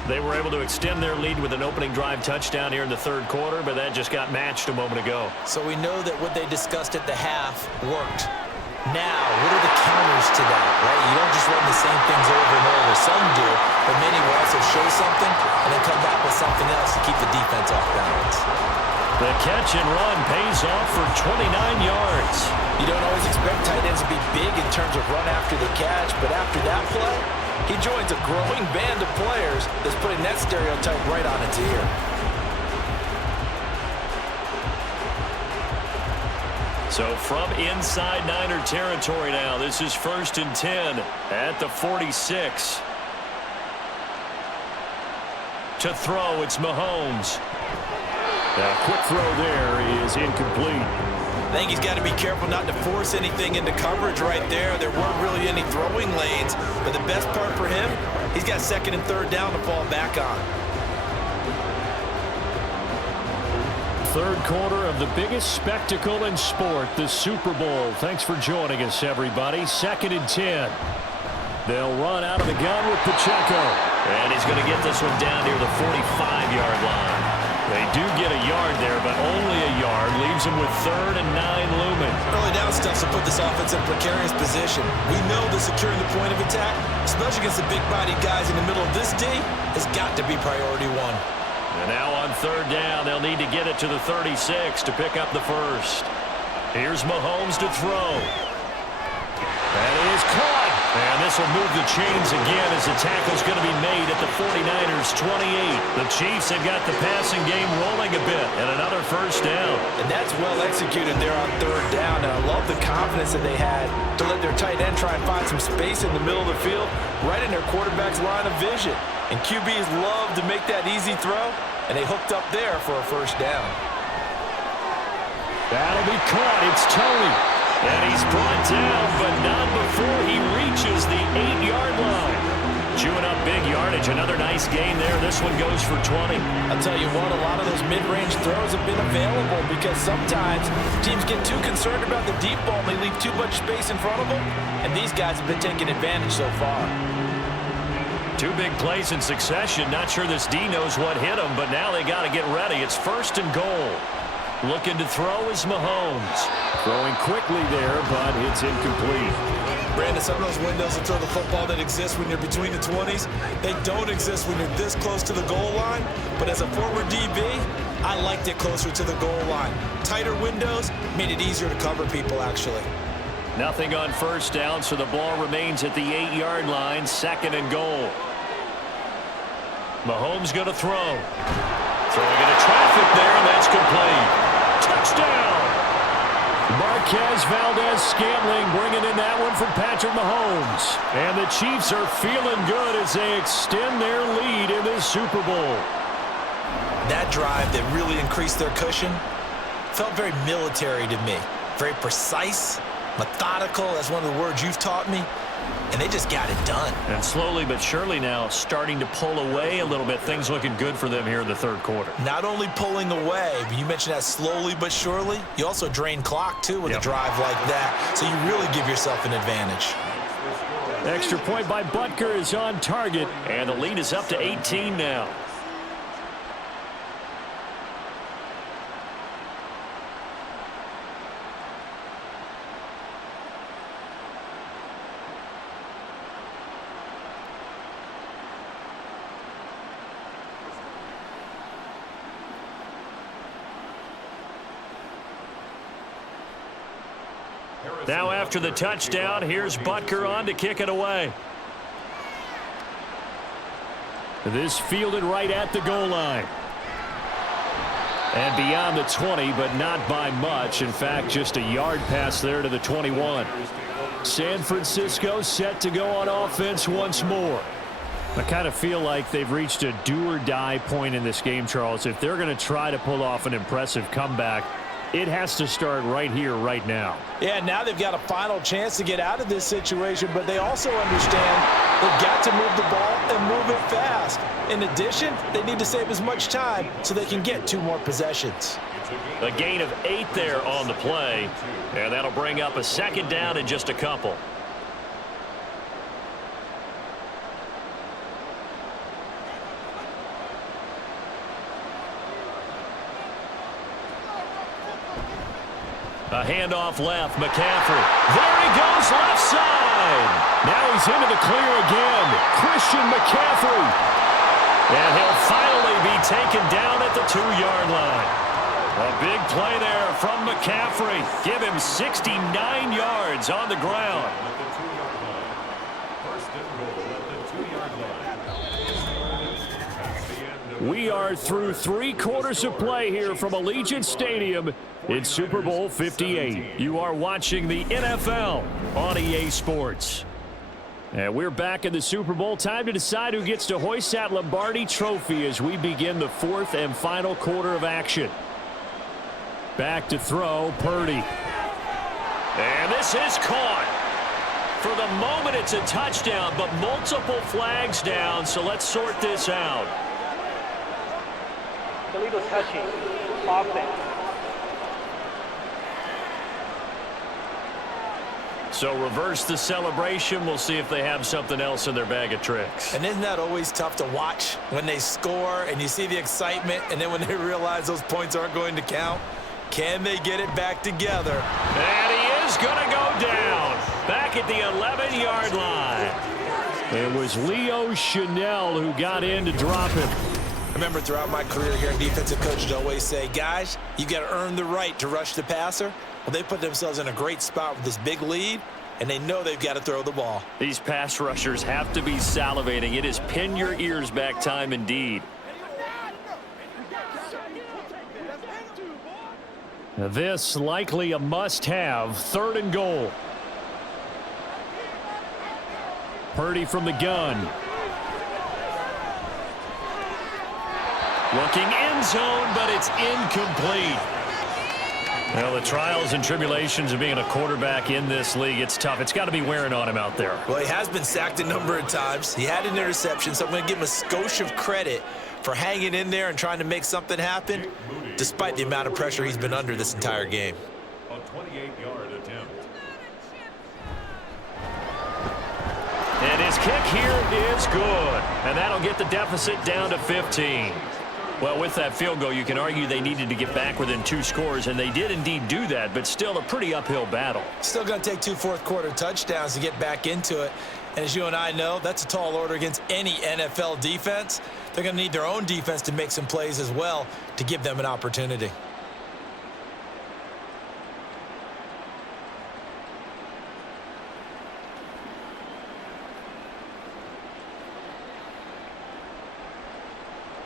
They were able to extend their lead with an opening drive touchdown here in the third quarter, but that just got matched a moment ago. So we know that what they discussed at the half worked. Now, what are the counters to that, right? You don't just run the same things over and over. Some do, but many will also show something and then come back with something else to keep the defense off balance. The catch and run pays off for 29 yards. You don't always expect tight ends to be big in terms of run after the catch, but after that play, he joins a growing band of players that's putting that stereotype right on its ear. So from inside Niner territory now, this is 1st and 10 at the 46. To throw, it's Mahomes. A quick throw there is incomplete. I think he's got to be careful not to force anything into coverage right there. There weren't really any throwing lanes, but the best part for him, he's got 2nd and 3rd down to fall back on. Third quarter of the biggest spectacle in sport, the Super Bowl. Thanks for joining us, everybody. 2nd and 10. They'll run out of the gun with Pacheco. And he's going to get this one down near the 45-yard line. They do get a yard there, but only a yard. Leaves them with 3rd and 9 looming. Early down stuff to put this offense in a precarious position. We know that securing the point of attack, especially against the big-bodied guys in the middle of this D, has got to be priority one. And now on 3rd down, they'll need to get it to the 36 to pick up the first. Here's Mahomes to throw. That is caught. And this will move the chains again as the tackle's going to be made at the 49ers' 28. The Chiefs have got the passing game rolling a bit, and another first down. And that's well executed there on 3rd down. And I love the confidence that they had to let their tight end try and find some space in the middle of the field, right in their quarterback's line of vision. And QBs love to make that easy throw, and they hooked up there for a first down. That'll be caught. It's Tony. And he's brought down, but not before he reaches the 8-yard line. Chewing up big yardage. Another nice gain there. This one goes for 20. I'll tell you what, a lot of those mid-range throws have been available because sometimes teams get too concerned about the deep ball and they leave too much space in front of them, and these guys have been taking advantage so far. 2 big plays in succession. Not sure this D knows what hit him, but now they got to get ready. It's 1st and goal. Looking to throw is Mahomes. Throwing quickly there, but it's incomplete. Brandon, some of those windows to throw the football that exist when you're between the 20s, they don't exist when you're this close to the goal line. But as a former DB, I liked it closer to the goal line. Tighter windows made it easier to cover people, actually. Nothing on 1st down, so the ball remains at the 8-yard line. 2nd and goal. Mahomes going to throw. Throwing into traffic there, and that's complete. Touchdown! Marquez Valdez-Scantling bringing in that one from Patrick Mahomes. And the Chiefs are feeling good as they extend their lead in this Super Bowl. That drive that really increased their cushion felt very military to me. very precise, methodical. That's one of the words you've taught me. And they just got it done. And slowly but surely now starting to pull away a little bit. Things looking good for them here in the third quarter. Not only pulling away, but you mentioned that slowly but surely. You also drain clock, too, with a drive like that. So you really give yourself an advantage. Extra point by Butker is on target. And the lead is up to 18 now. Now after the touchdown, here's Butker on to kick it away. This fielded right at the goal line. And beyond the 20, but not by much. In fact, just a yard pass there to the 21. San Francisco set to go on offense once more. I kind of feel like they've reached a do-or-die point in this game, Charles. If they're going to try to pull off an impressive comeback, it has to start right here, right now. Yeah, now they've got a final chance to get out of this situation, but they also understand they've got to move the ball and move it fast. In addition, they need to save as much time so they can get 2 more possessions. A gain of 8 there on the play, and that'll bring up a second down in just a couple. A handoff left, McCaffrey. There he goes, left side. Now he's into the clear again. Christian McCaffrey. And he'll finally be taken down at the 2-yard line. A big play there from McCaffrey. Give him 69 yards on the ground. We are through 3 quarters of play here from Allegiant Stadium in Super Bowl 58. You are watching the NFL on EA Sports. And we're back in the Super Bowl. Time to decide who gets to hoist that Lombardi Trophy as we begin the 4th and final quarter of action. Back to throw, Purdy. And this is caught. For the moment, it's a touchdown, but multiple flags down, so let's sort this out. Illegal touching. Offense. So reverse the celebration. We'll see if they have something else in their bag of tricks. And isn't that always tough to watch when they score and you see the excitement, and then when they realize those points aren't going to count? Can they get it back together? And he is going to go down. Back at the 11-yard line. It was Leo Chanel who got in to drop him. I remember throughout my career here, defensive coaches always say, guys, you got to earn the right to rush the passer. Well, they put themselves in a great spot with this big lead, and they know they've got to throw the ball. These pass rushers have to be salivating. It is pin your ears back time indeed. This likely a must-have. 3rd and goal. Purdy from the gun. Looking end zone, but it's incomplete. Well, the trials and tribulations of being a quarterback in this league, it's tough. It's got to be wearing on him out there. Well, he has been sacked a number of times. He had an interception, so I'm going to give him a skosh of credit for hanging in there and trying to make something happen, despite the amount of pressure he's been under this entire game. A 28-yard attempt. And his kick here is good. And that'll get the deficit down to 15. Well, with that field goal, you can argue they needed to get back within 2 scores, and they did indeed do that, but still a pretty uphill battle. Still going to take 2 fourth-quarter touchdowns to get back into it. And as you and I know, that's a tall order against any NFL defense. They're going to need their own defense to make some plays as well to give them an opportunity.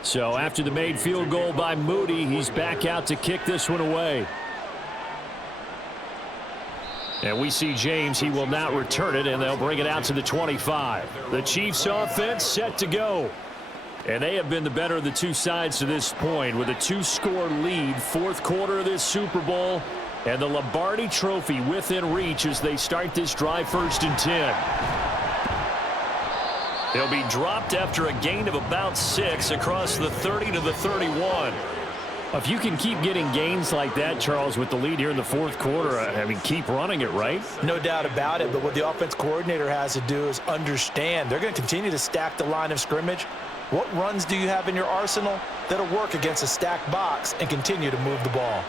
So after the made field goal by Moody, he's back out to kick this one away. And we see James. He will not return it, and they'll bring it out to the 25. The Chiefs offense set to go. And they have been the better of the 2 sides to this point with a 2-score lead. 4th quarter of this Super Bowl. And the Lombardi Trophy within reach as they start this drive 1st and 10. They'll be dropped after a gain of about 6 across the 30 to the 31. If you can keep getting gains like that, Charles, with the lead here in the 4th quarter, I mean, keep running it, right? No doubt about it, but what the offense coordinator has to do is understand they're going to continue to stack the line of scrimmage. What runs do you have in your arsenal that'll work against a stacked box and continue to move the ball?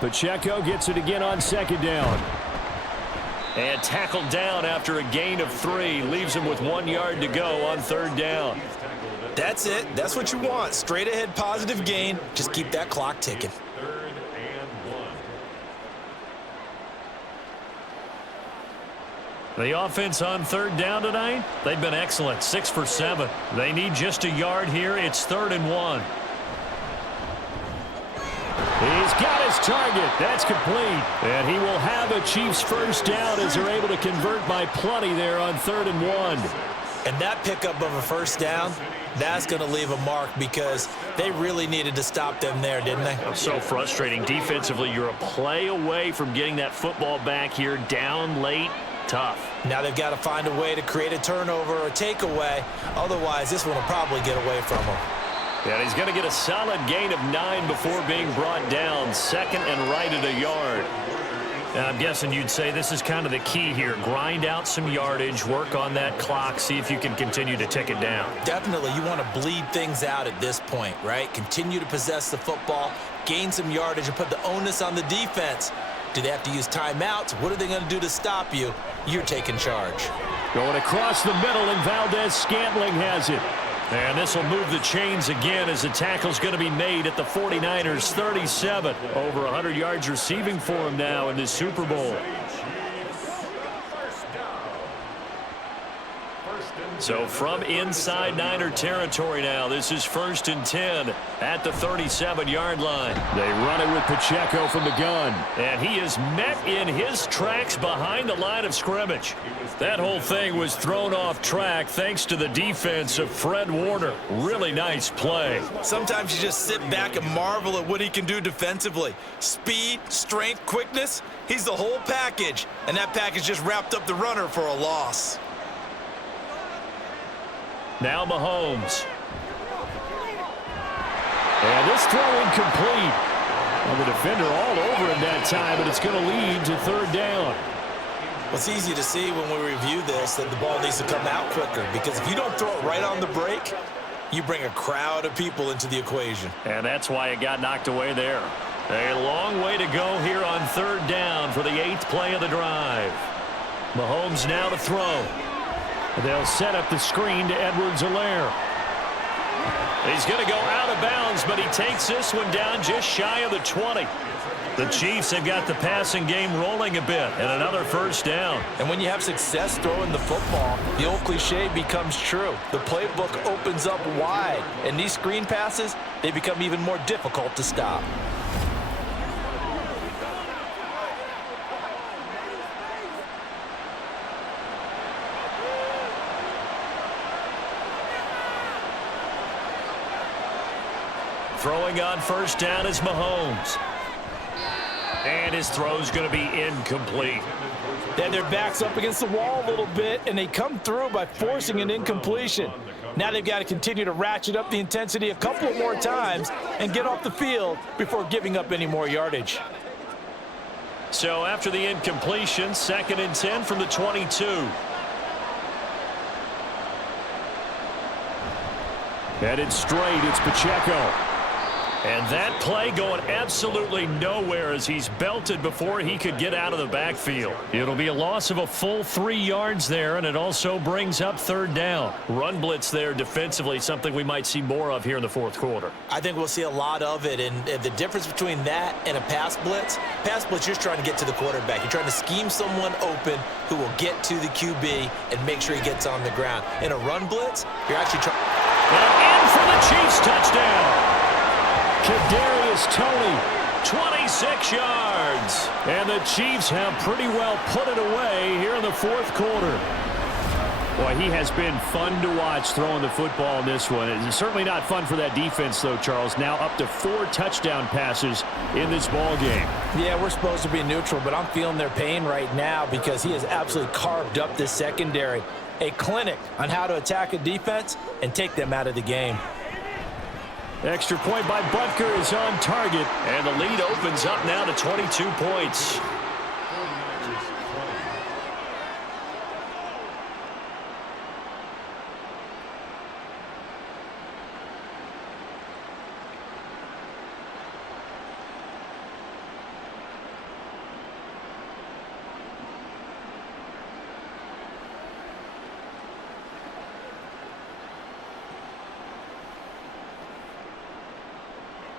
Pacheco gets it again on 2nd down. And tackled down after a gain of 3. Leaves him with 1 yard to go on 3rd down. That's it. That's what you want. Straight ahead positive gain. Just keep that clock ticking. The offense on 3rd down tonight, they've been excellent. 6 for 7. They need just a yard here. It's 3rd and 1. He's got his target. That's complete. And he will have a Chiefs 1st down as they're able to convert by plenty there on 3rd and 1. And that pickup of a 1st down, that's going to leave a mark because they really needed to stop them there, didn't they? So frustrating. Defensively, you're a play away from getting that football back here. Down late, tough. Now they've got to find a way to create a turnover or a takeaway. Otherwise, this one will probably get away from them. And he's going to get a solid gain of 9 before being brought down. 2nd and right at a yard. And I'm guessing you'd say this is kind of the key here. Grind out some yardage, work on that clock, see if you can continue to tick it down. Definitely, you want to bleed things out at this point, right? Continue to possess the football, gain some yardage, and put the onus on the defense. Do they have to use timeouts? What are they going to do to stop you? You're taking charge. Going across the middle, and Valdez-Scantling has it. And this will move the chains again as the tackle's going to be made at the 49ers 37. Over 100 yards receiving for him now in this Super Bowl. So from inside Niner territory now, this is 1st and 10 at the 37-yard line. They run it with Pacheco from the gun. And he is met in his tracks behind the line of scrimmage. That whole thing was thrown off track thanks to the defense of Fred Warner. Really nice play. Sometimes you just sit back and marvel at what he can do defensively. Speed, strength, quickness, he's the whole package. And that package just wrapped up the runner for a loss. Now Mahomes. And this throw incomplete. Well, the defender all over him that time, but it's going to lead to 3rd down. Well, it's easy to see when we review this that the ball needs to come out quicker because if you don't throw it right on the break, you bring a crowd of people into the equation. And that's why it got knocked away there. A long way to go here on 3rd down for the 8th play of the drive. Mahomes now to throw. They'll set up the screen to Edwards-Helaire. He's going to go out of bounds, but he takes this one down just shy of the 20. The Chiefs have got the passing game rolling a bit, and another 1st down. And when you have success throwing the football, the old cliche becomes true. The playbook opens up wide, and these screen passes, they become even more difficult to stop. Throwing on 1st down is Mahomes. And his throw's going to be incomplete. Then their back's up against the wall a little bit, and they come through by forcing an incompletion. Now they've got to continue to ratchet up the intensity a couple more times and get off the field before giving up any more yardage. So after the incompletion, 2nd and 10 from the 22. Headed straight, it's Pacheco. And that play going absolutely nowhere as he's belted before he could get out of the backfield. It'll be a loss of a full 3 yards there, and it also brings up 3rd down. Run blitz there defensively, something we might see more of here in the 4th quarter. I think we'll see a lot of it, and the difference between that and a pass blitz, you're just trying to get to the quarterback. You're trying to scheme someone open who will get to the QB and make sure he gets on the ground. In a run blitz, you're actually trying. And in for the Chiefs touchdown. Kadarius Toney, 26 yards. And the Chiefs have pretty well put it away here in the 4th quarter. Boy, he has been fun to watch throwing the football in this one. It's certainly not fun for that defense, though, Charles. Now up to 4 touchdown passes in this ball game. Yeah, we're supposed to be neutral, but I'm feeling their pain right now because he has absolutely carved up this secondary. A clinic on how to attack a defense and take them out of the game. Extra point by Butker is on target, and the lead opens up now to 22 points.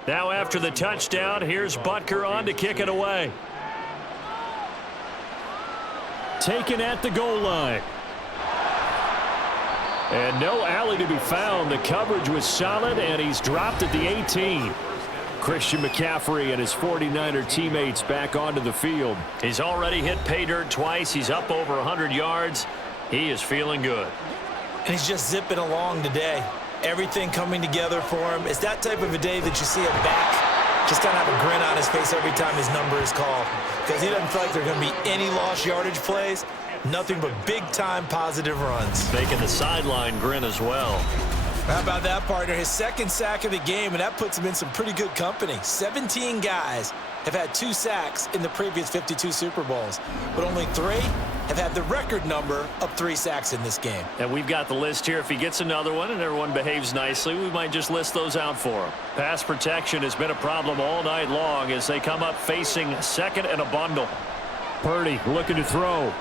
Now after the touchdown, here's Butker on to kick it away. Taken at the goal line. And no alley to be found. The coverage was solid, and he's dropped at the 18. Christian McCaffrey and his 49er teammates back onto the field. He's already hit pay dirt twice. He's up over 100 yards. He is feeling good. And he's just zipping along today. Everything coming together for him. It's that type of a day that you see a back just kind of have a grin on his face every time his number is called, because he doesn't feel like there are going to be any lost yardage plays. Nothing but big-time positive runs. Making the sideline grin as well. How about that, partner? His second sack of the game, and that puts him in some pretty good company. 17 guys have had 2 sacks in the previous 52 Super Bowls, but only 3 have had the record number of 3 sacks in this game. And we've got the list here. If he gets another one and everyone behaves nicely, we might just list those out for him. Pass protection has been a problem all night long as they come up facing second and a bundle. Purdy looking to throw.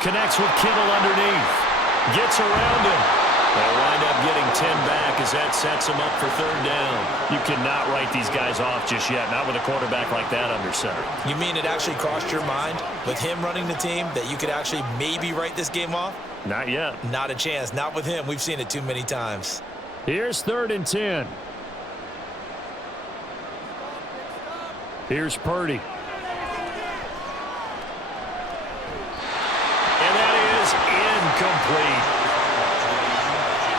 Connects with Kittle underneath. Gets around him. They'll wind up getting 10 back as that sets him up for 3rd down. You cannot write these guys off just yet, not with a quarterback like that under center. You mean it actually crossed your mind with him running the team that you could actually maybe write this game off? Not yet. Not a chance. Not with him. We've seen it too many times. Here's 3rd and 10. Here's Purdy. And that is incomplete.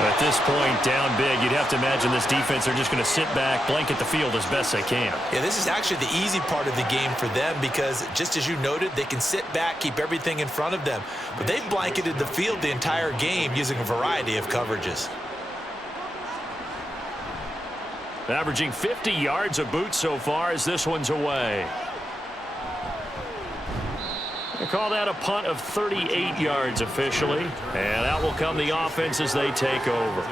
At this point, down big, you'd have to imagine this defense are just going to sit back, blanket the field as best they can. Yeah, this is actually the easy part of the game for them because, just as you noted, they can sit back, keep everything in front of them. But they've blanketed the field the entire game using a variety of coverages. Averaging 50 yards a boot so far as this one's away. They call that a punt of 38 yards officially. And out will come the offense as they take over.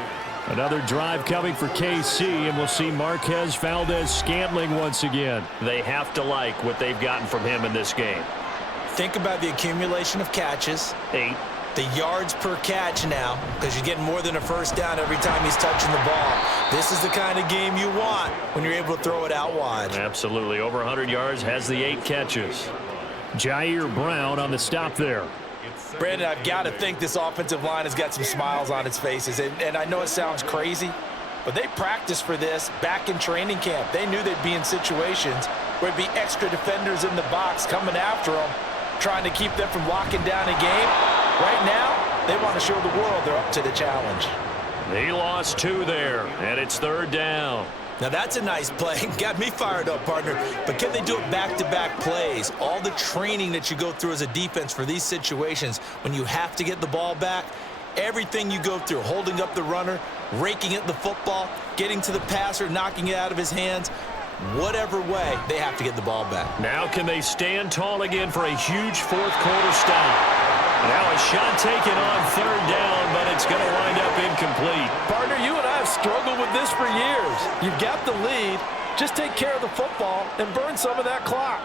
Another drive coming for KC, and we'll see Marquez Valdez-Scantling once again. They have to like what they've gotten from him in this game. Think about the accumulation of catches. 8. The yards per catch now, because you're getting more than a 1st down every time he's touching the ball. This is the kind of game you want when you're able to throw it out wide. Absolutely. Over 100 yards, has the 8 catches. Jair Brown on the stop there. Brandon, I've got to think this offensive line has got some smiles on its faces. And I know it sounds crazy, but they practiced for this back in training camp. They knew they'd be in situations where there'd be extra defenders in the box coming after them, trying to keep them from locking down a game. Right now, they want to show the world they're up to the challenge. He lost 2 there, and it's 3rd down. Now that's a nice play. Got me fired up, partner. But can they do it back-to-back plays? All the training that you go through as a defense for these situations, when you have to get the ball back, everything you go through, holding up the runner, raking at the football, getting to the passer, knocking it out of his hands, whatever way, they have to get the ball back. Now can they stand tall again for a huge 4th quarter stop? Now a shot taken on 3rd down, but it's going to wind up incomplete. Partner, you and I have struggled with this for years. You've got the lead. Just take care of the football and burn some of that clock.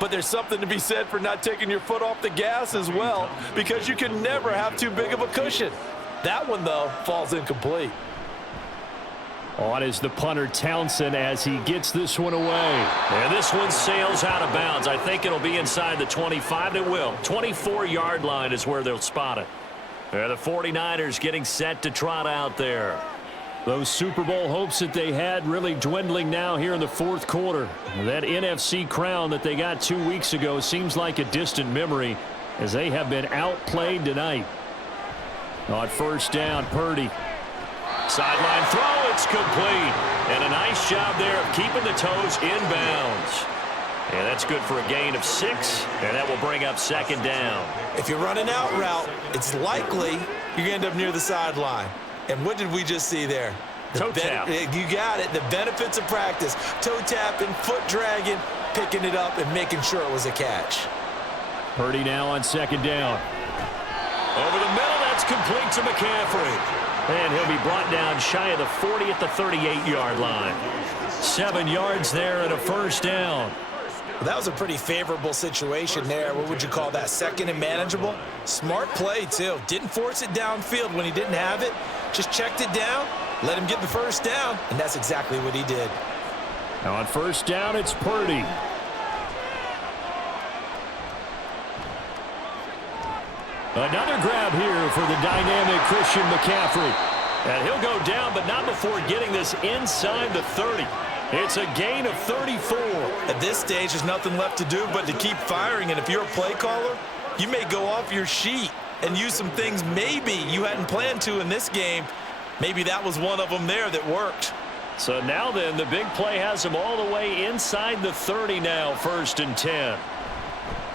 But there's something to be said for not taking your foot off the gas as well, because you can never have too big of a cushion. That one, though, falls incomplete. On is the punter Townsend as he gets this one away. And this one sails out of bounds. I think it'll be inside the 25. It will. 24-yard line is where they'll spot it. The 49ers getting set to trot out there. Those Super Bowl hopes that they had really dwindling now here in the 4th quarter. That NFC crown that they got 2 weeks ago seems like a distant memory as they have been outplayed tonight. On first down, Purdy. Sideline throw, it's complete. And a nice job there of keeping the toes in bounds. And that's good for a gain of 6, and that will bring up second down. If you're running out route, it's likely you're going to end up near the sideline. And what did we just see there? Toe tap. You got it. The benefits of practice. Toe tapping, foot dragging, picking it up, and making sure it was a catch. Purdy now on second down. Over the middle, that's complete to McCaffrey. And he'll be brought down shy of the 40 at the 38-yard line. 7 yards there and a first down. Well, that was a pretty favorable situation there. What would you call that? Second and manageable? Smart play, too. Didn't force it downfield when he didn't have it. Just checked it down, let him get the first down, and that's exactly what he did. Now on first down, it's Purdy. Another grab here for the dynamic Christian McCaffrey. And he'll go down, but not before getting this inside the 30. It's a gain of 34. At this stage, there's nothing left to do but to keep firing, and if you're a play caller, you may go off your sheet and use some things maybe you hadn't planned to in this game. Maybe that was one of them there that worked. So now then, the big play has him all the way inside the 30 now, 1st and 10.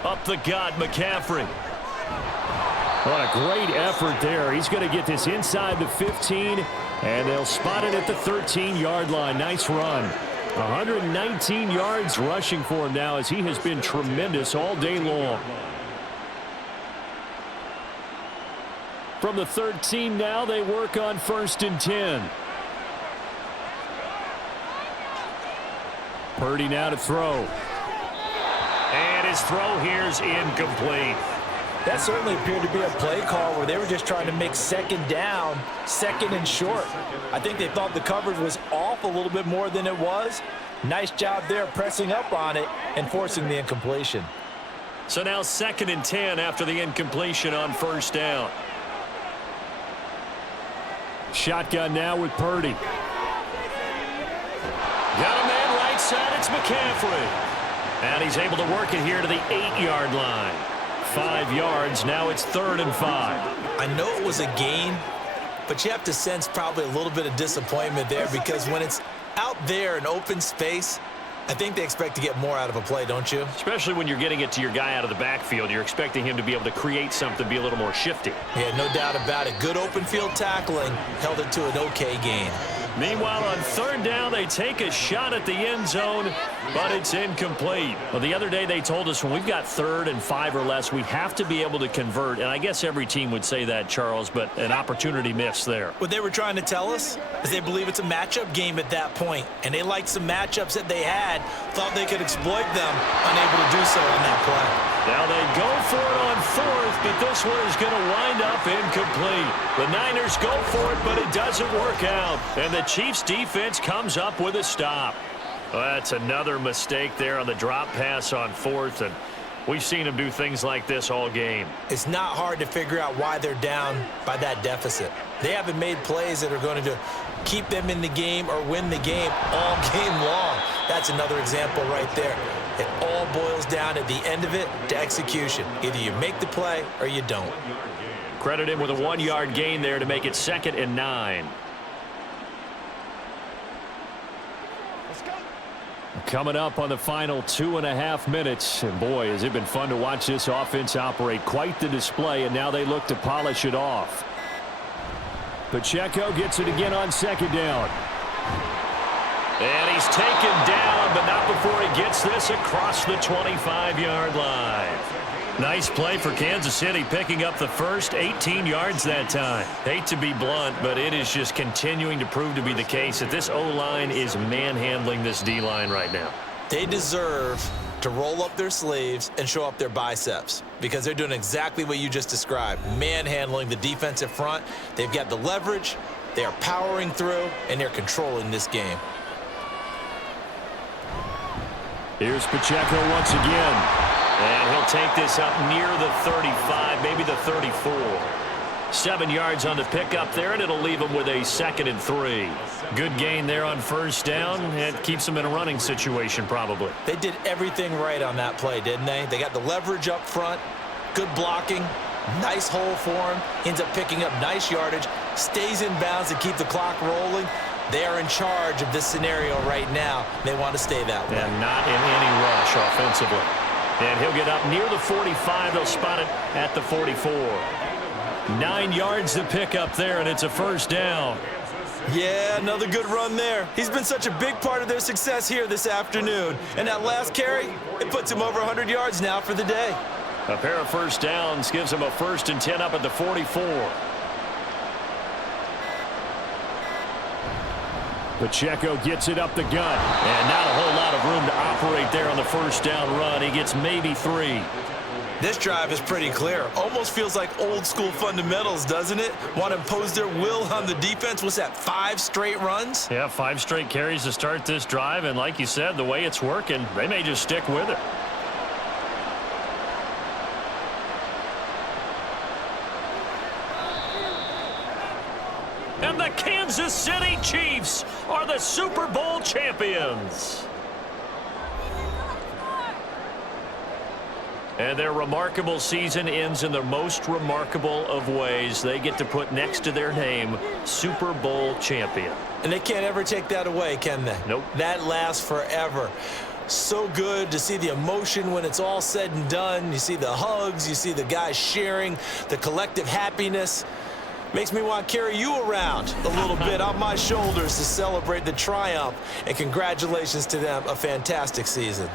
Up the gut, McCaffrey. What a great effort there. He's going to get this inside the 15, and they'll spot it at the 13-yard line. Nice run. 119 yards rushing for him now as he has been tremendous all day long. From the 13 now, they work on 1st and 10. Purdy now to throw. And his throw here's incomplete. That certainly appeared to be a play call where they were just trying to make second down, second and short. I think they thought the coverage was off a little bit more than it was. Nice job there pressing up on it and forcing the incompletion. So now 2nd and 10 after the incompletion on 1st down. Shotgun now with Purdy. Got a man right side, it's McCaffrey. And he's able to work it here to the 8-yard line. 5 yards, now it's 3rd and 5. I know it was a gain, but you have to sense probably a little bit of disappointment there because when it's out there in open space, I think they expect to get more out of a play, don't you? Especially when you're getting it to your guy out of the backfield. You're expecting him to be able to create something, be a little more shifty. Yeah, no doubt about it. Good open field tackling held it to an okay gain. Meanwhile, on 3rd down, they take a shot at the end zone, but it's incomplete. Well, the other day they told us when we've got 3rd and 5 or less, we have to be able to convert. And I guess every team would say that, Charles, but an opportunity missed there. What they were trying to tell us is they believe it's a matchup game at that point, and they liked some matchups that they had, thought they could exploit them, unable to do so on that play. Now they go for it on 4th, but this one is going to wind up incomplete. The Niners go for it, but it doesn't work out. And the Chiefs defense comes up with a stop. Well, that's another mistake there on the drop pass on 4th, and we've seen them do things like this all game. It's not hard to figure out why they're down by that deficit. They haven't made plays that are going to keep them in the game or win the game all game long. That's another example right there. It all boils down at the end of it to execution. Either you make the play or you don't. Credit him with a 1-yard gain there to make it 2nd and 9. Coming up on the final 2.5 minutes. And boy, has it been fun to watch this offense operate. Quite the display, and now they look to polish it off. Pacheco gets it again on 2nd down. And he's taken down, but not before he gets this across the 25-yard line. Nice play for Kansas City, picking up the first 18 yards that time. Hate to be blunt, but it is just continuing to prove to be the case that this O-line is manhandling this D-line right now. They deserve to roll up their sleeves and show up their biceps because they're doing exactly what you just described, manhandling the defensive front. They've got the leverage, they are powering through, and they're controlling this game. Here's Pacheco once again. And he'll take this up near the 35, maybe the 34. 7 yards on the pickup there, and it'll leave him with a 2nd and 3. Good gain there on 1st down. It keeps him in a running situation probably. They did everything right on that play, didn't they? They got the leverage up front, good blocking, Nice hole for him. Ends up picking up nice yardage. Stays in bounds to keep the clock rolling. They are in charge of this scenario right now. They want to stay that way. And not in any rush offensively. And he'll get up near the 45. They'll spot it at the 44. 9 yards to pick up there, and it's a first down. Yeah, another good run there. He's been such a big part of their success here this afternoon. And that last carry, it puts him over 100 yards now for the day. A pair of first downs gives him a 1st and 10 up at the 44. Pacheco gets it up the gut. And not a whole lot of room to operate there on the first down run. He gets maybe 3. This drive is pretty clear. Almost feels like old school fundamentals, doesn't it? Want to impose their will on the defense. What's that, 5 straight runs? Yeah, 5 straight carries to start this drive. And like you said, the way it's working, they may just stick with it. And the Kansas City Chiefs are the Super Bowl champions. And their remarkable season ends in the most remarkable of ways. They get to put next to their name, Super Bowl champion. And they can't ever take that away, can they? Nope. That lasts forever. So good to see the emotion when it's all said and done. You see the hugs, you see the guys sharing, the collective happiness. Makes me want to carry you around a little bit on my shoulders to celebrate the triumph. And congratulations to them, a fantastic season.